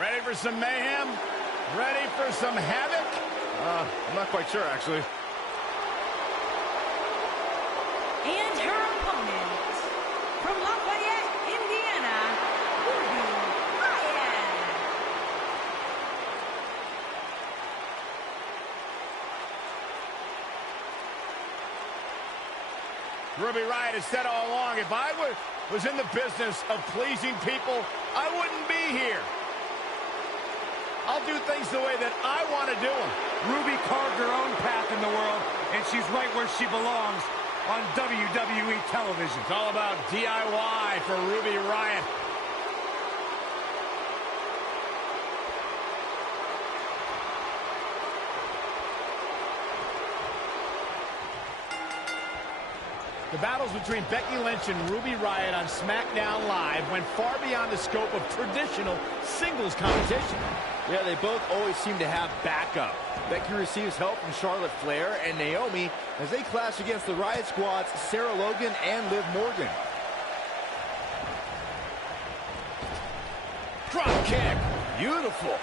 Ready for some mayhem? Ready for some havoc? I'm not quite sure, actually. And her opponent, from Lafayette, Indiana, Ruby Riott. Ruby Riott has said all along, if I was in the business of pleasing people, I wouldn't be here. I'll do things the way that I want to do them. Ruby carved her own path in the world, and she's right where she belongs, on WWE television. It's all about DIY for Ruby Riott. The battles between Becky Lynch and Ruby Riott on SmackDown Live went far beyond the scope of traditional singles competition. Yeah, they both always seem to have backup. Becky receives help from Charlotte Flair and Naomi as they clash against the Riott Squad's Sarah Logan and Liv Morgan. Drop kick. Beautiful.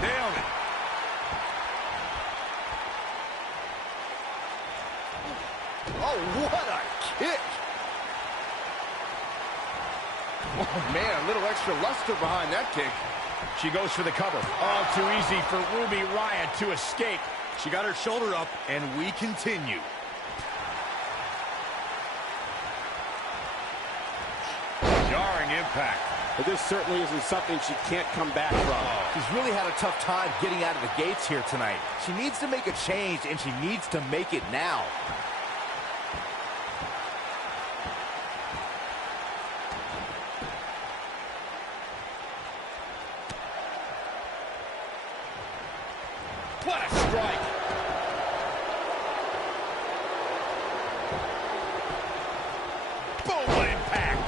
Nailed it. Oh, what a kick. Oh, man, a little extra luster behind that kick. She goes for the cover. All too easy for Ruby Riott to escape. She got her shoulder up, and we continue. Jarring impact. But this certainly isn't something she can't come back from. She's really had a tough time getting out of the gates here tonight. She needs to make a change, and she needs to make it now. What a strike. Boom, what impact.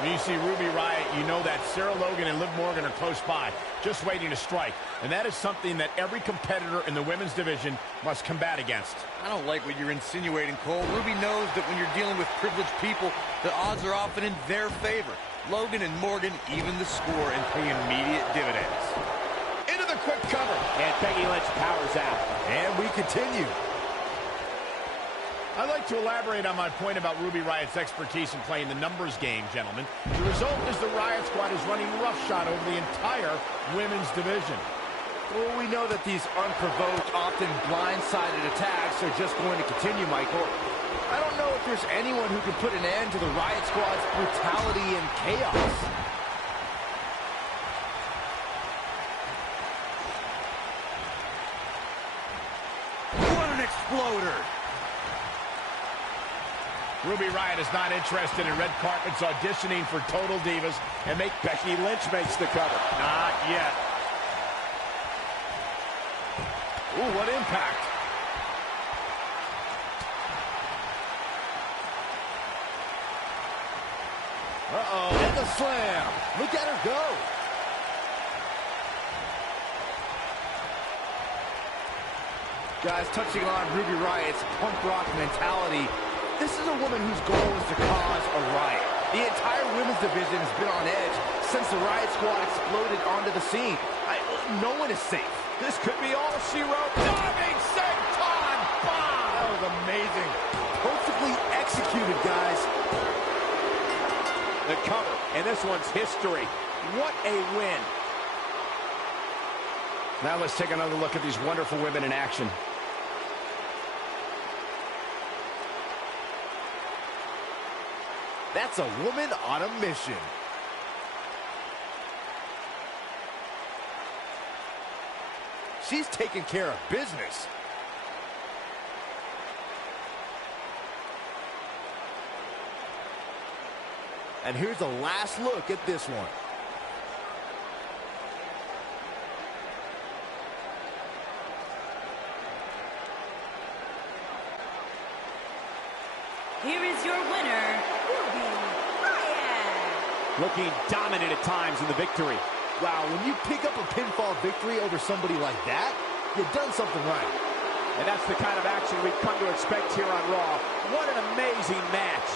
When you see Ruby Riott, you know that Sarah Logan and Liv Morgan are close by, just waiting to strike. And that is something that every competitor in the women's division must combat against. I don't like what you're insinuating, Cole. Ruby knows that when you're dealing with privileged people, the odds are often in their favor. Logan and Morgan even the score and pay immediate dividends. Into the quick cover. And Becky Lynch powers out. And we continue. I'd like to elaborate on my point about Ruby Riott's expertise in playing the numbers game, gentlemen. The result is the Riott squad is running roughshod over the entire women's division. Well, we know that these unprovoked, often blindsided attacks are just going to continue, Michael. I don't know if there's anyone who can put an end to the Riott squad's brutality and chaos. What an exploder! Ruby Riott is not interested in red carpets, auditioning for Total Divas, and Becky Lynch makes the cover. Not yet. Ooh, what impact. Uh-oh, and the slam. Look at her go. Guys, touching on Ruby Riott's punk rock mentality, this is a woman whose goal is to cause a riot. The entire women's division has been on edge since the Riott squad exploded onto the scene. No one is safe. This could be all she wrote. Diving senton bomb. That was amazing. Perfectly executed, guys. The cover, and this one's history. What a win. Now let's take another look at these wonderful women in action. That's a woman on a mission. She's taking care of business. And here's the last look at this one. Here is your winner, Ruby Riott. Looking dominant at times in the victory. Wow, when you pick up a pinfall victory over somebody like that, you've done something right. And that's the kind of action we've come to expect here on Raw. What an amazing match.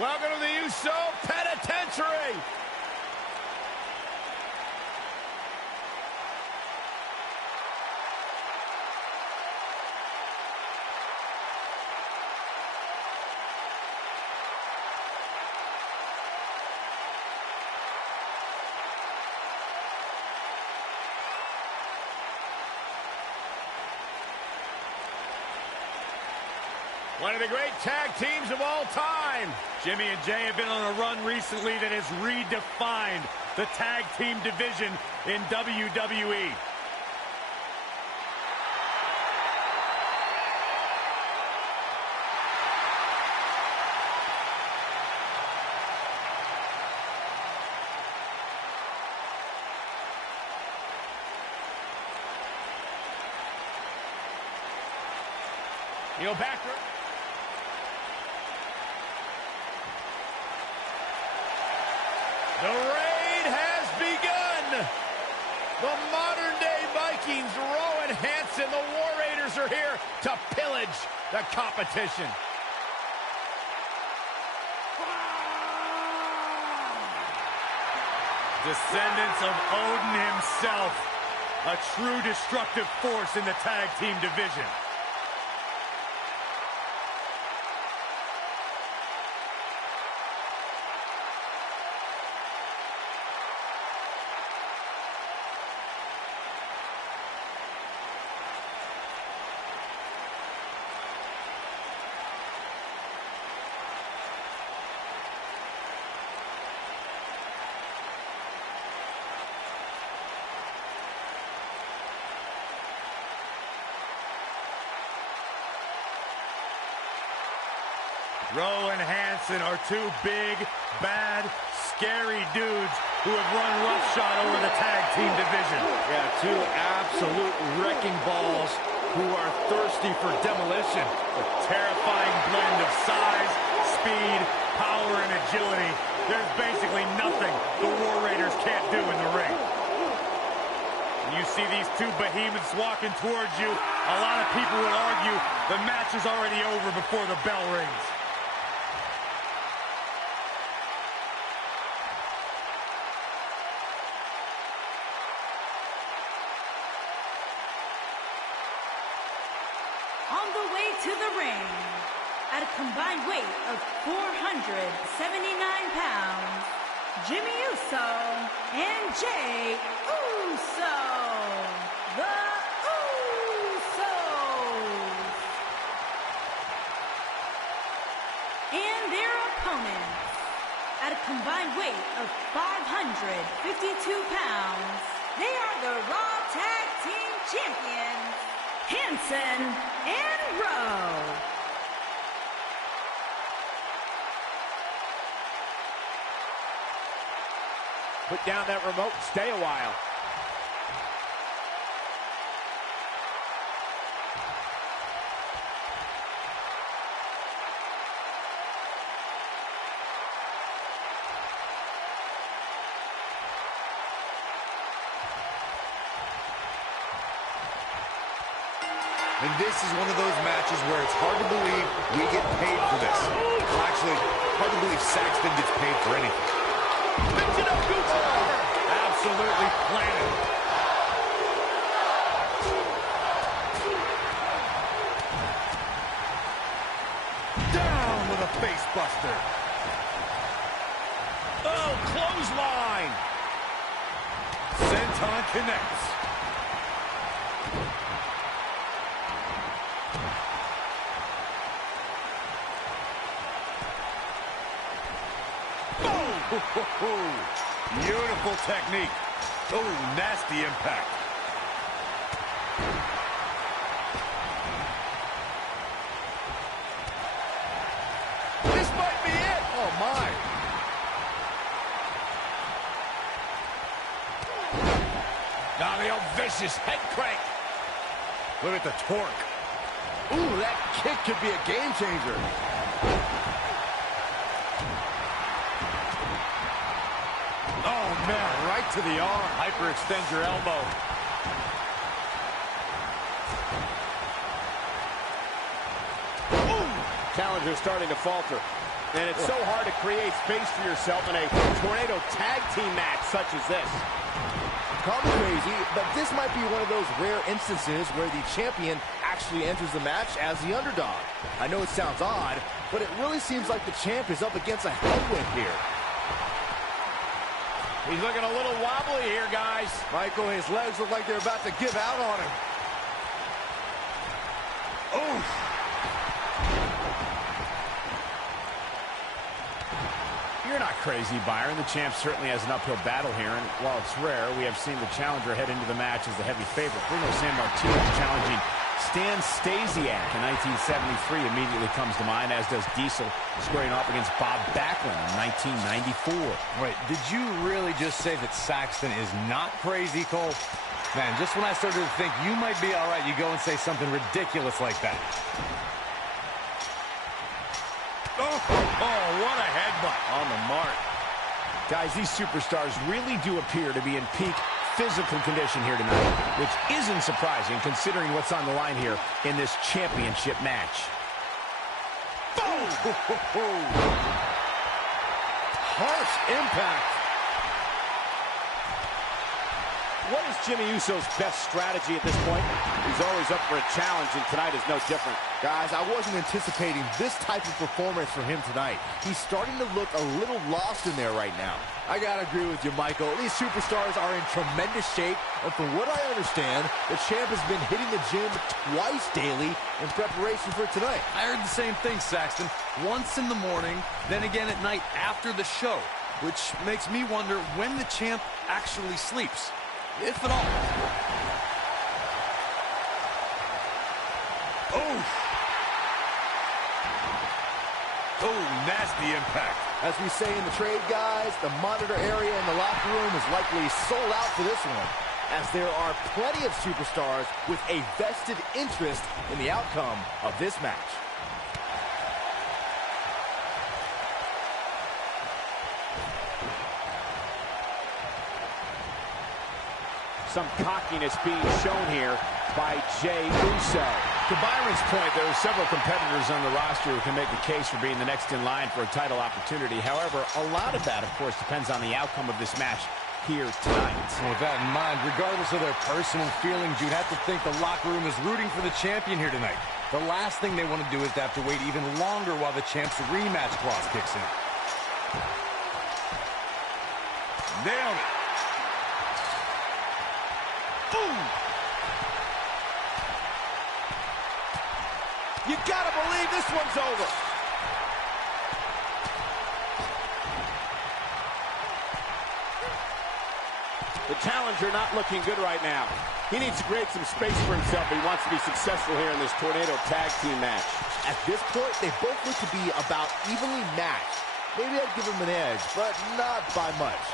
Welcome to the USO Penitentiary. One of the great tag teams of all time. Jimmy and Jay have been on a run recently that has redefined the tag team division in WWE. Heel backer. The raid has begun. The modern-day Vikings, Rowan Hansen, the War Raiders are here to pillage the competition. Descendants of Odin himself, a true destructive force in the tag team division. Rowan Hansen are two big, bad, scary dudes who have run roughshod over the tag team division. Yeah, two absolute wrecking balls who are thirsty for demolition. A terrifying blend of size, speed, power, and agility. There's basically nothing the War Raiders can't do in the ring. You see these two behemoths walking towards you, a lot of people would argue the match is already over before the bell rings. On the way to the ring, at a combined weight of 479 pounds, Jimmy Uso and Jay Uso, the Usos. And their opponents, at a combined weight of 552 pounds, they are the Raw Tag Team Champions, Hansen and Rowe. Put down that remote, stay a while. And this is one of those matches where it's hard to believe we get paid for this. Well, actually, hard to believe Saxton gets paid for anything. Absolutely planted. Down with a face buster. Oh, clothesline. Senton connects. Beautiful technique. Oh, nasty impact. This might be it. Oh, my. Now the old vicious head crank. Look at the torque. Ooh, that kick could be a game changer. Oh, man, right to the arm. Hyperextend your elbow. Challenger starting to falter. And it's so hard to create space for yourself in a tornado tag team match such as this. Call me crazy, but this might be one of those rare instances where the champion actually enters the match as the underdog. I know it sounds odd, but it really seems like the champ is up against a headwind here. He's looking a little wobbly here, guys. Michael, his legs look like they're about to give out on him. Oh! You're not crazy, Byron. The champ certainly has an uphill battle here, and while it's rare, we have seen the challenger head into the match as the heavy favorite. Bruno Sammartino challenging Stan Stasiak in 1973 immediately comes to mind, as does Diesel squaring off against Bob Backlund in 1994. Wait, did you really just say that Saxton is not crazy, Cole? Man, just when I started to think you might be all right, you go and say something ridiculous like that. Oh, what a headbutt. On the mark. Guys, these superstars really do appear to be in peak physical condition here tonight, which isn't surprising considering what's on the line here in this championship match. Boom! Harsh impact. What is Jimmy Uso's best strategy at this point? He's always up for a challenge, and tonight is no different. Guys, I wasn't anticipating this type of performance from him tonight. He's starting to look a little lost in there right now. I gotta agree with you, Michael. These superstars are in tremendous shape, and from what I understand, the champ has been hitting the gym twice daily in preparation for tonight. I heard the same thing, Saxton. Once in the morning, then again at night after the show, which makes me wonder when the champ actually sleeps, if at all. Oh, nasty impact. As we say in the trade, guys, the monitor area in the locker room is likely sold out for this one, as there are plenty of superstars with a vested interest in the outcome of this match. Some cockiness being shown here by Jey Uso. To Byron's point, there are several competitors on the roster who can make a case for being the next in line for a title opportunity. However, a lot of that, of course, depends on the outcome of this match here tonight. So with that in mind, regardless of their personal feelings, you'd have to think the locker room is rooting for the champion here tonight. The last thing they want to do is to have to wait even longer while the champ's rematch clause kicks in. Nailed it. Boom! You gotta believe this one's over. The challenger not looking good right now. He needs to create some space for himself if he wants to be successful here in this tornado tag team match. At this point, they both look to be about evenly matched. Maybe I'd give him an edge, but not by much.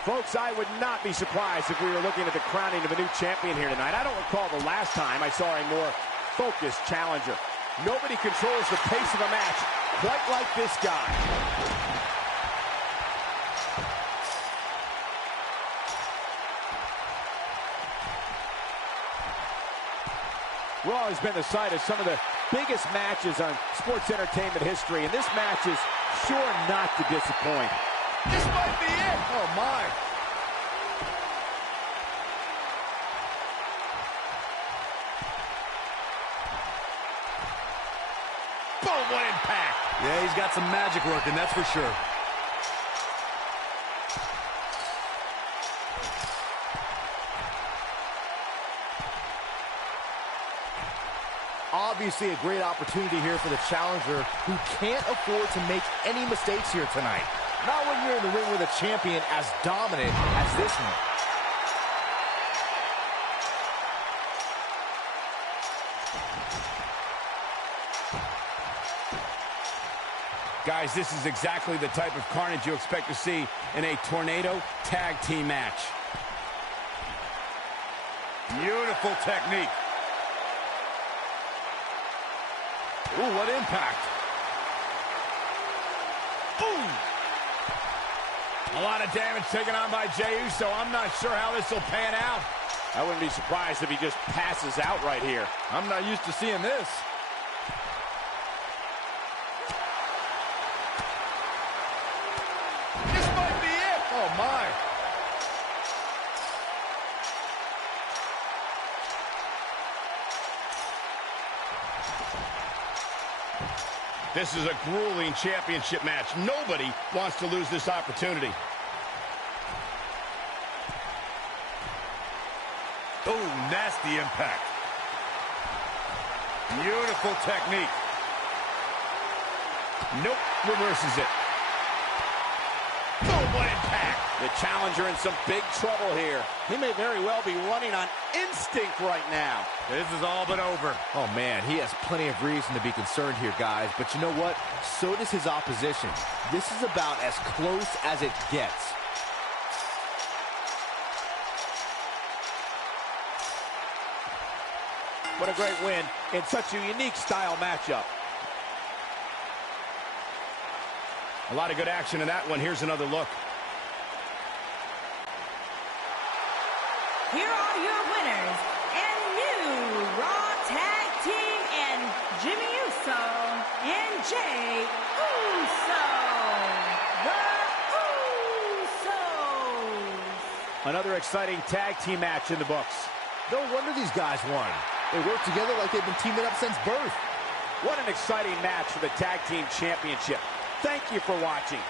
Folks, I would not be surprised if we were looking at the crowning of a new champion here tonight. I don't recall the last time I saw a more focused challenger. Nobody controls the pace of a match quite like this guy. Raw has been the site of some of the biggest matches on sports entertainment history, and this match is sure not to disappoint. This might be it. Oh, my. Boom, what impact. Yeah, he's got some magic working, that's for sure. Obviously a great opportunity here for the challenger, who can't afford to make any mistakes here tonight. Not when you're in the ring with a champion as dominant as this one. Guys, this is exactly the type of carnage you expect to see in a tornado tag team match. Beautiful technique. Ooh, what impact. Boom! A lot of damage taken on by Jey Uso. I'm not sure how this will pan out. I wouldn't be surprised if he just passes out right here. I'm not used to seeing this. This might be it. Oh, my. This is a grueling championship match. Nobody wants to lose this opportunity. Oh, nasty impact. Beautiful technique. Nope, reverses it. Oh, what impact. The challenger in some big trouble here. He may very well be running on instinct right now. This is all but over. Oh, man, he has plenty of reason to be concerned here, guys. But you know what? So does his opposition. This is about as close as it gets. What a great win in such a unique style matchup. A lot of good action in that one. Here's another look. Here are your winners and new Raw Tag Team and Jimmy Uso and Jey Uso. The Usos. Another exciting tag team match in the books. No wonder these guys won. They work together like they've been teaming up since birth. What an exciting match for the Tag Team Championship. Thank you for watching.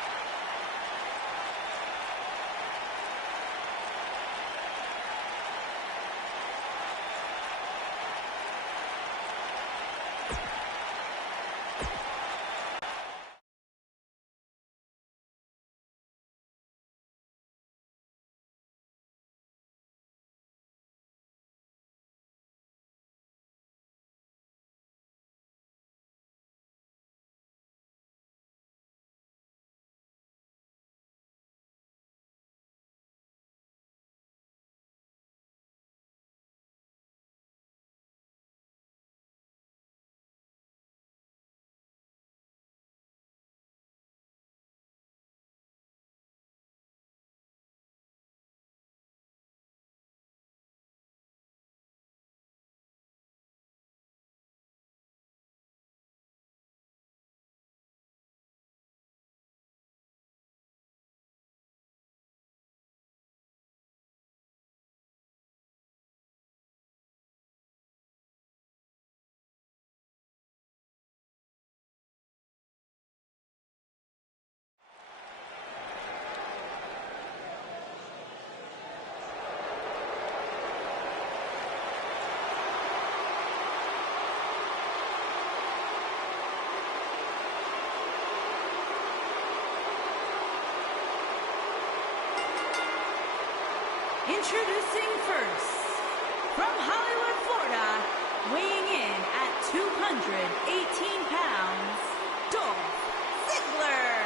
Introducing first, from Hollywood, Florida, weighing in at 218 pounds, Dolph Ziggler.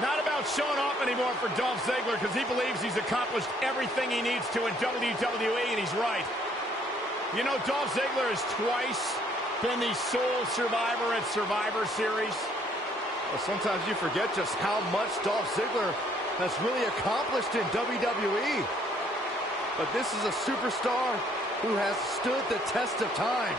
Not about showing off anymore for Dolph Ziggler because he believes he's accomplished everything he needs to in WWE, and he's right. You know, Dolph Ziggler has twice been the sole survivor at Survivor Series. Well, sometimes you forget just how much Dolph Ziggler has really accomplished in WWE. But this is a superstar who has stood the test of time.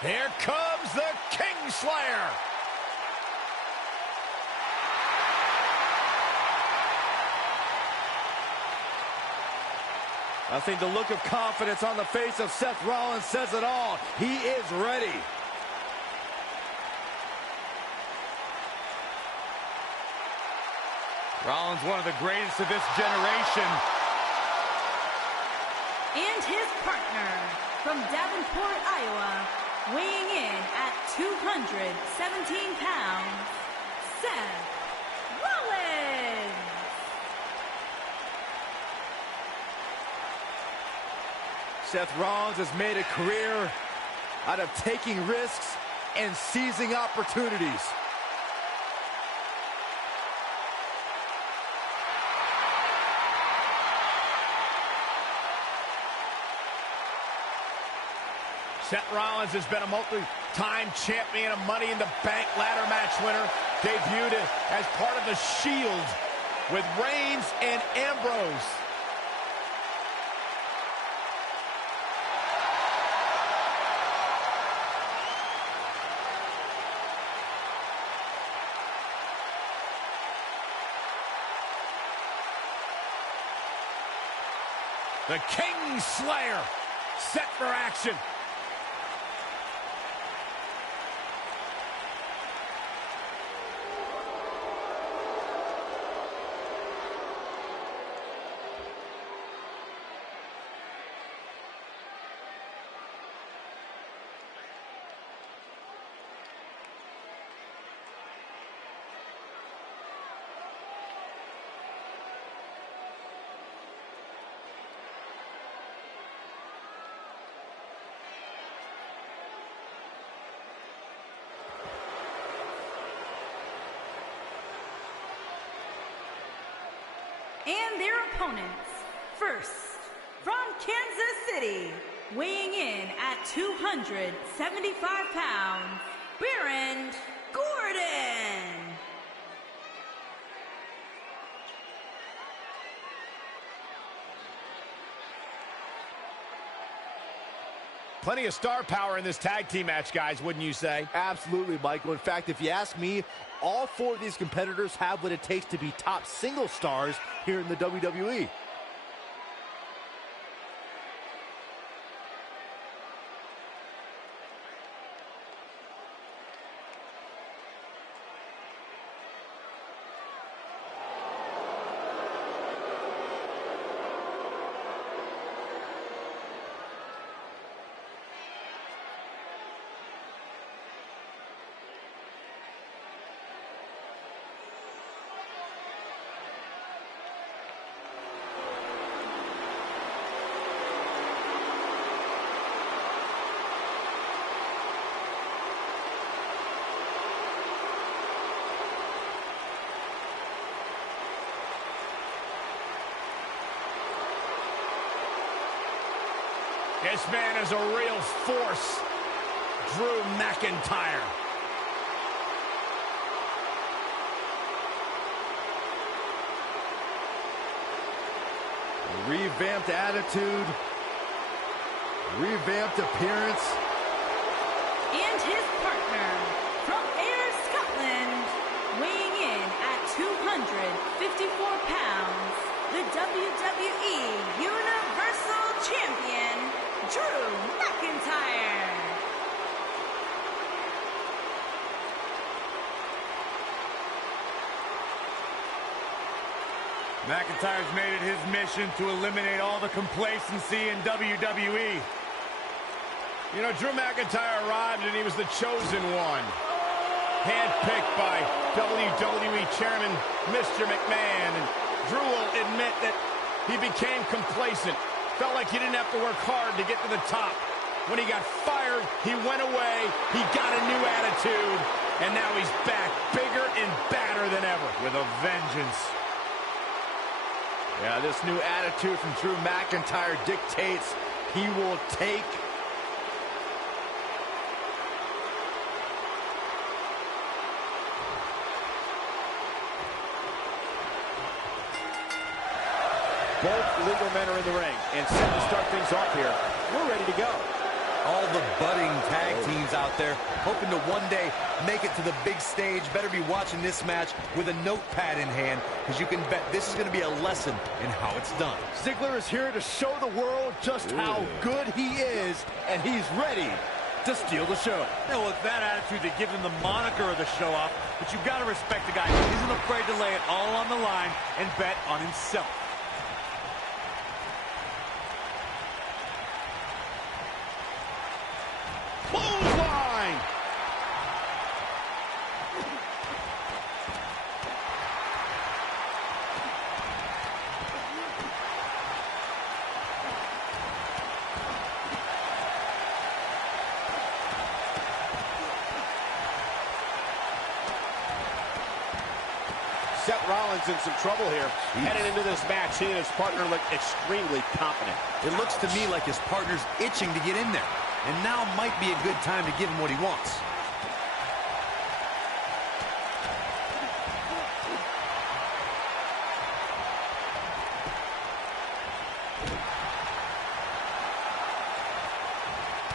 Here comes the Kingslayer. I think the look of confidence on the face of Seth Rollins says it all. He is ready. Rollins, one of the greatest of this generation. And his partner, from Davenport, Iowa, weighing in at 217 pounds, Seth Rollins. Seth Rollins has made a career out of taking risks and seizing opportunities. Seth Rollins has been a multi-time champion, a Money in the Bank ladder match winner, debuted as part of the Shield with Reigns and Ambrose. The King Slayer set for action. And their opponents, first, from Kansas City, weighing in at 275 pounds, Baron Corbin. Plenty of star power in this tag team match, guys, wouldn't you say? Absolutely, Michael. In fact, if you ask me, all four of these competitors have what it takes to be top single stars here in the WWE. This man is a real force, Drew McIntyre. Revamped attitude, revamped appearance. And his partner, from Ayr, Scotland, weighing in at 254 pounds, the WWE Universal Champion, Drew McIntyre. McIntyre's made it his mission to eliminate all the complacency in WWE. You know, Drew McIntyre arrived and he was the chosen one. Handpicked by WWE Chairman Mr. McMahon. And Drew will admit that he became complacent. Felt like he didn't have to work hard to get to the top. When he got fired, he went away, he got a new attitude, and now he's back bigger and badder than ever. With a vengeance. Yeah, this new attitude from Drew McIntyre dictates he will take Both legal men are in the ring and set to start things off here. We're ready to go. All the budding tag teams out there hoping to one day make it to the big stage better be watching this match with a notepad in hand, because you can bet this is going to be a lesson in how it's done. Ziggler is here to show the world just how good he is, and he's ready to steal the show. You know, with that attitude, they give him the moniker of the show off, but you've got to respect a guy who isn't afraid to lay it all on the line and bet on himself. Clothesline! Seth Rollins in some trouble here. Headed into this match, he and his partner look extremely confident. It looks to me like his partner's itching to get in there. and now might be a good time to give him what he wants.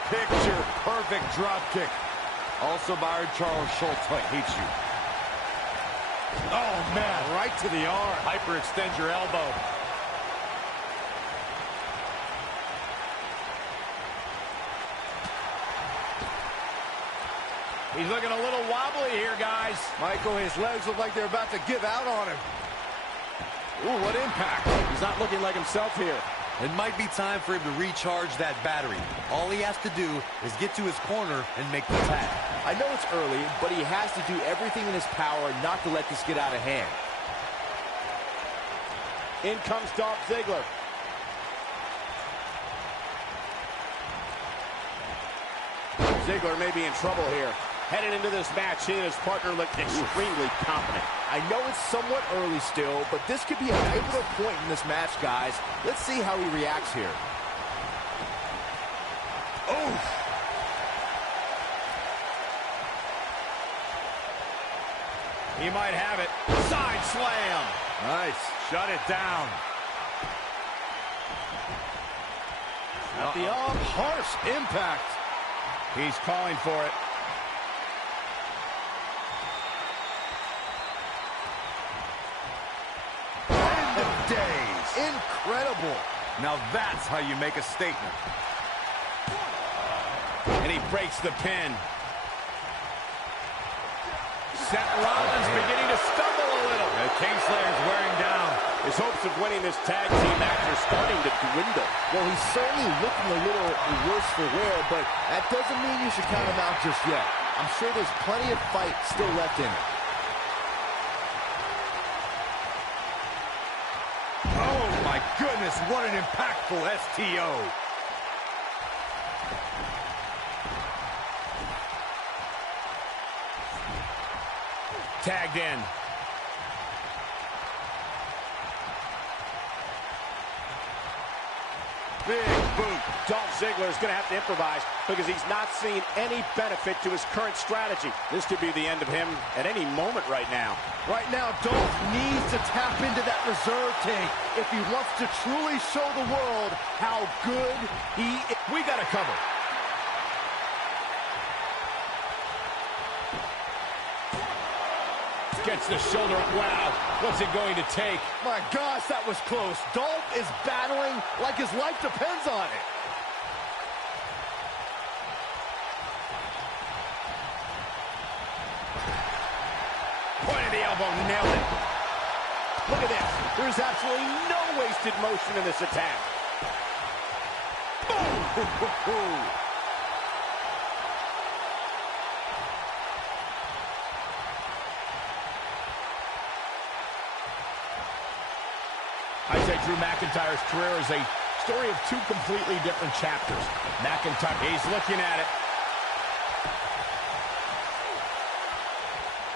Picture perfect drop kick. Also by Charles Schultz. I hate you. Oh, man, right to the arm. Hyperextend your elbow. He's looking a little wobbly here, guys. Michael, his legs look like they're about to give out on him. Ooh, what impact. He's not looking like himself here. It might be time for him to recharge that battery. All he has to do is get to his corner and make the tag. I know it's early, but he has to do everything in his power not to let this get out of hand. In comes Dolph Ziggler. Ziggler may be in trouble here. Headed into this match, he and his partner look extremely confident. I know it's somewhat early still, but this could be a pivotal point in this match, guys. Let's see how he reacts here. Oh! He might have it. Side slam. Nice. Shut it down. At the harsh impact. He's calling for it. End of days. Incredible. Now that's how you make a statement. And he breaks the pin. Seth Rollins beginning to stumble a little. The Kingslayer's wearing down. His hopes of winning this tag team match are starting to dwindle. Well, he's certainly looking a little worse for wear, but that doesn't mean you should count him out just yet. I'm sure there's plenty of fight still left in him. Oh, my goodness, what an impactful STO. Tagged in. Big boot. Dolph Ziggler is going to have to improvise because he's not seeing any benefit to his current strategy. This could be the end of him at any moment right now. Right now, Dolph needs to tap into that reserve tank if he wants to truly show the world how good he is. We got to cover. Gets the shoulder up. Wow, what's it going to take? My gosh, that was close. Dolph is battling like his life depends on it. Point of the elbow, nailed it. Look at this. There's absolutely no wasted motion in this attack. Boom! I'd say Drew McIntyre's career is a story of two completely different chapters. McIntyre, he's looking at it.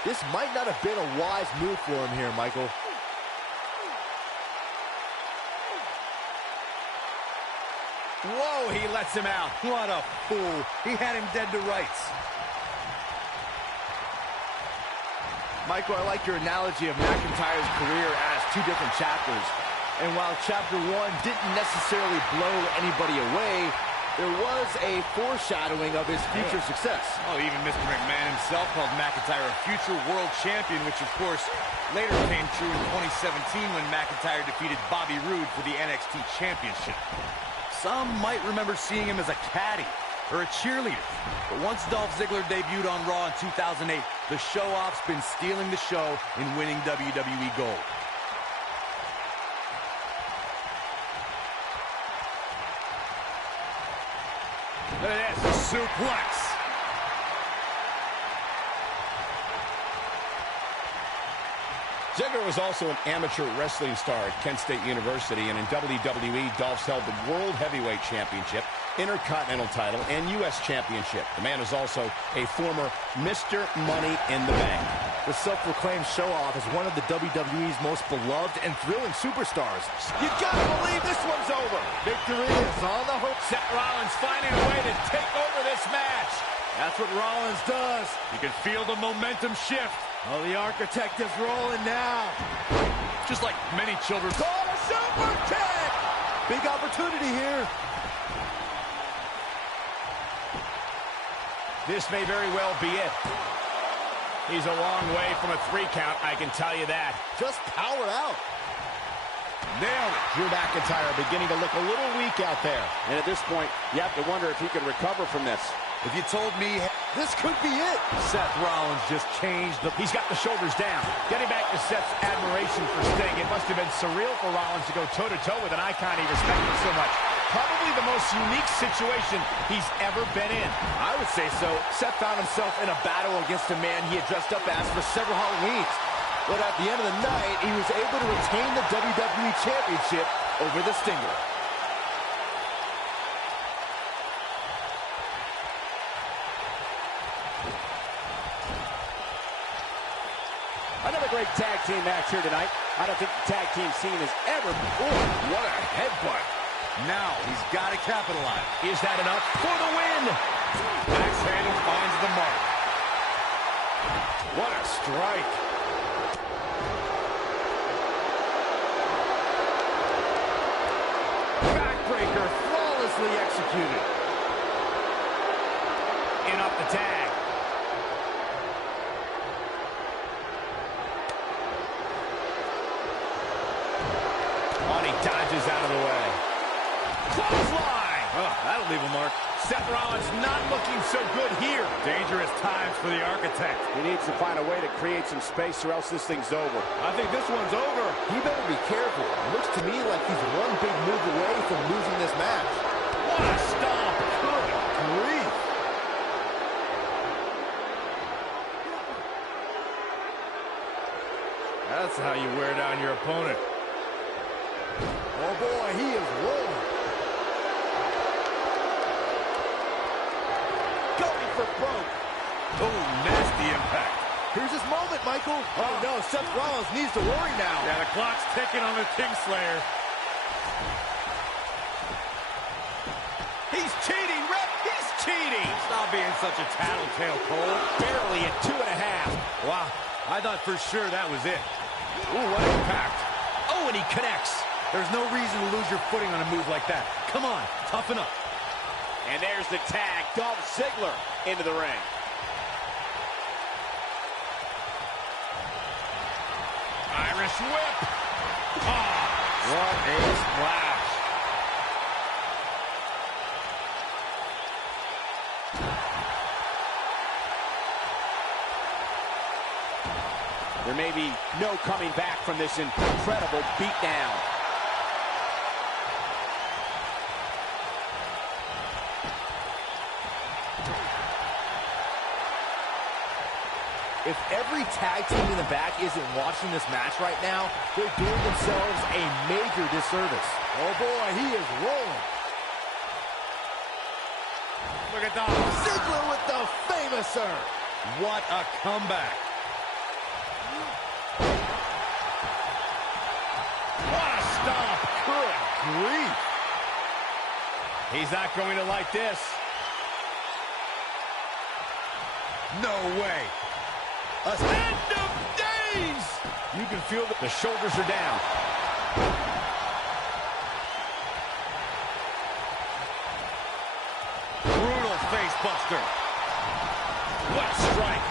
This might not have been a wise move for him here, Michael. Whoa, he lets him out. What a fool. He had him dead to rights. Michael, I like your analogy of McIntyre's career as two different chapters. And while Chapter 1 didn't necessarily blow anybody away, there was a foreshadowing of his future success. Oh, even Mr. McMahon himself called McIntyre a future world champion, which, of course, later came true in 2017 when McIntyre defeated Bobby Roode for the NXT Championship. Some might remember seeing him as a caddy or a cheerleader. But once Dolph Ziggler debuted on Raw in 2008, the show-off's been stealing the show in winning WWE gold. Look at this, suplex. Ziggler was also an amateur wrestling star at Kent State University, and in WWE, Dolph's held the World Heavyweight Championship, Intercontinental title, and U.S. Championship. The man is also a former Mr. Money in the Bank. The self-proclaimed show-off is one of the WWE's most beloved and thrilling superstars. You gotta believe this one's over. Victory is on the hook. Seth Rollins finding a way to take over this match. That's what Rollins does. You can feel the momentum shift. Oh, the Architect is rolling now. Just like many children. Call a super kick. Big opportunity here. This may very well be it. He's a long way from a 3 count, I can tell you that. Just powered out. Nailed it. Drew McIntyre beginning to look a little weak out there. And at this point, you have to wonder if he can recover from this. If you told me This could be it. Seth Rollins just changed the... He's got the shoulders down. Getting back to Seth's admiration for Sting, it must have been surreal for Rollins to go toe-to-toe with an icon he respected so much. Probably the most unique situation he's ever been in. I would say so. Seth found himself in a battle against a man he had dressed up as for several Halloweens. But at the end of the night, he was able to retain the WWE Championship over the Stinger. Another great tag team match here tonight. I don't think the tag team scene has ever... Ooh, what a headbutt. Now he's got to capitalize. Is that enough for the win? Axe handle finds the mark. What a strike. Backbreaker flawlessly executed. In up the tag. Oh, and he dodges out of the way. Clothesline! Oh, that'll leave a mark. Seth Rollins not looking so good here. Dangerous times for the Architect. He needs to find a way to create some space or else this thing's over. I think this one's over. He better be careful. It looks to me like he's one big move away from losing this match. What a stomp. Good grief. That's how you wear down your opponent. Oh boy, he is rolling. Going for broke. Oh, nasty impact. Here's his moment, Michael. Oh no, Seth Rollins needs to worry now. Yeah, the clock's ticking on the Kingslayer. He's cheating, Rep. He's cheating. Stop being such a tattletale, Cole. Barely at 2.5. Wow, I thought for sure that was it. Ooh, what impact. Oh, and he connects. There's no reason to lose your footing on a move like that. Come on, toughen up. And there's the tag. Dolph Ziggler into the ring. Irish whip. Oh, What a splash. There may be no coming back from this incredible beatdown. If every tag team in the back isn't watching this match right now, they're doing themselves a major disservice. Oh boy, he is rolling. Look at that. Ziggler with the famouser. What a comeback. what a stomp. Good grief. He's not going to like this. No way. End of days. You can feel that the shoulders are down. Brutal face buster. What a strike.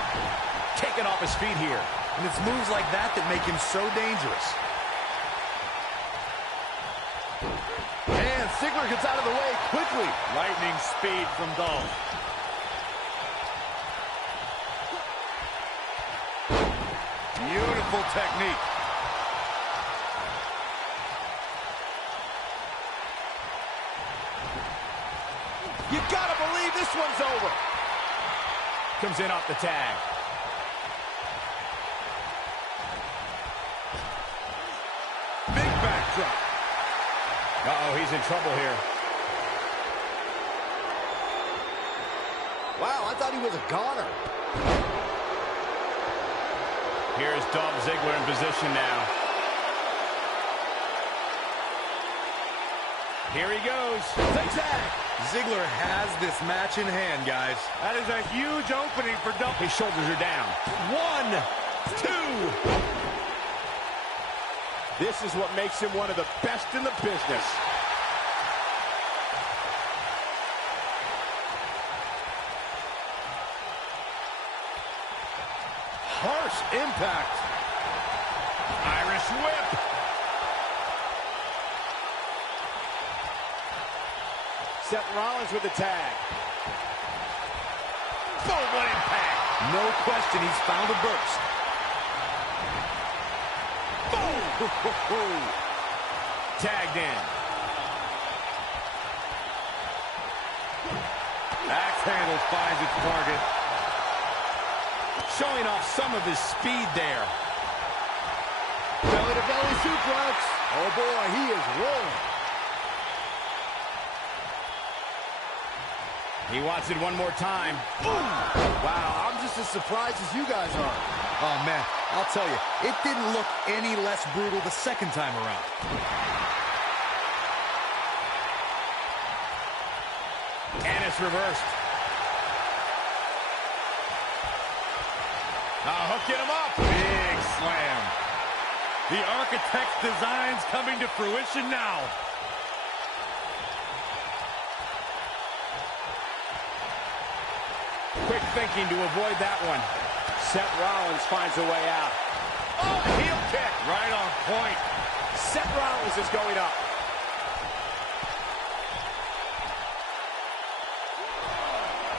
Taken off his feet here. And it's moves like that that make him so dangerous. And Ziggler gets out of the way quickly. Lightning speed from Dolph. Beautiful technique. You gotta believe this one's over. Comes in off the tag. Big backdrop. Uh-oh, he's in trouble here. Wow, I thought he was a goner. Here's Dolph Ziggler in position now. Here he goes. Zigzag. Ziggler has this match in hand, guys. That is a huge opening for Dolph. His shoulders are down. 1, 2. This is what makes him one of the best in the business. Harsh impact. Irish whip. Seth Rollins with the tag. Boom, what impact. No question, he's found a burst. Boom. Tagged in. Axe handle finds its target. Showing off some of his speed there. Belly to belly suplex. Oh boy, he is rolling. He wants it one more time. Wow, I'm just as surprised as you guys are. Oh, man, I'll tell you, it didn't look any less brutal the second time around. And it's reversed. Hooking him up. Big slam. The architect's designs coming to fruition now. Quick thinking to avoid that one. Seth Rollins finds a way out. Oh, a heel kick. Right on point. Seth Rollins is going up.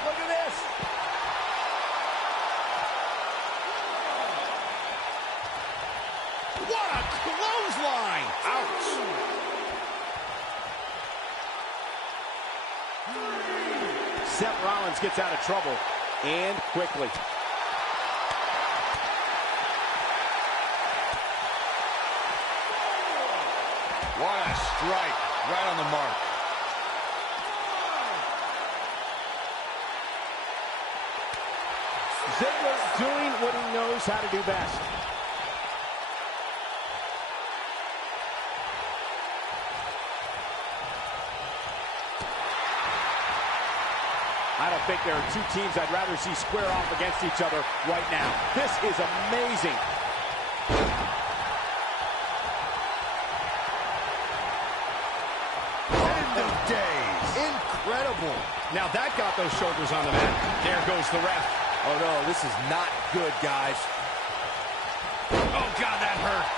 Look at this. What a clothesline. Ouch. Seth Rollins gets out of trouble, and quickly. What a strike, right on the mark. Ziggler doing what he knows how to do best. I don't think there are two teams I'd rather see square off against each other right now. This is amazing. End of days. Incredible. Now that got those shoulders on the mat. There goes the ref. Oh no, this is not good, guys. Oh, God, that hurt.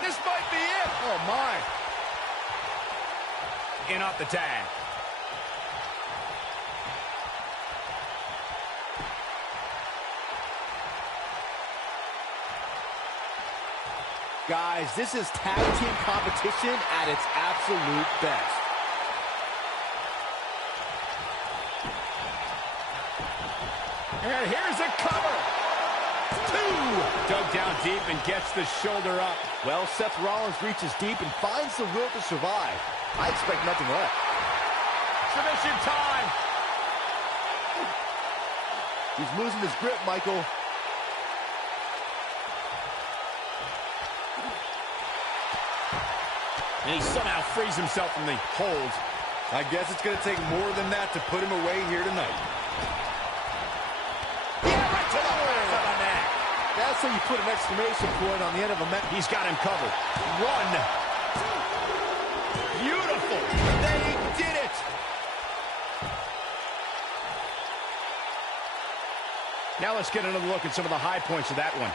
This might be it. Oh my. In off the tag. Guys, this is tag team competition at its absolute best. And here's a cover. 2. Dug down deep and gets the shoulder up. Well, Seth Rollins reaches deep and finds the will to survive. I expect nothing less. Submission time. He's losing his grip, Michael. And he somehow frees himself from the hold. I guess it's going to take more than that to put him away here tonight. Yeah, right to the back of the neck. That's how you put an exclamation point on the end of a match. He's got him covered. 1. Beautiful. They did it. Now let's get another look at some of the high points of that one.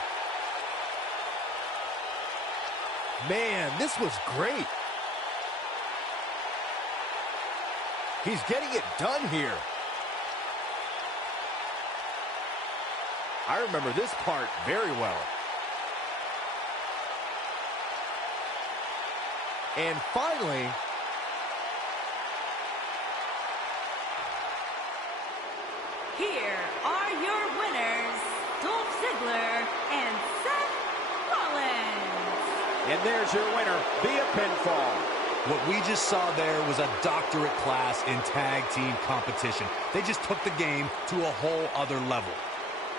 Man, this was great. He's getting it done here. I remember this part very well. And finally, Here are your winners, Dolph Ziggler and Seth Rollins. And there's your winner via pinfall, What we just saw there was a doctorate class in tag team competition. They just took the game to a whole other level.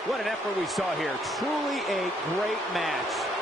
What an effort we saw here. Truly a great match.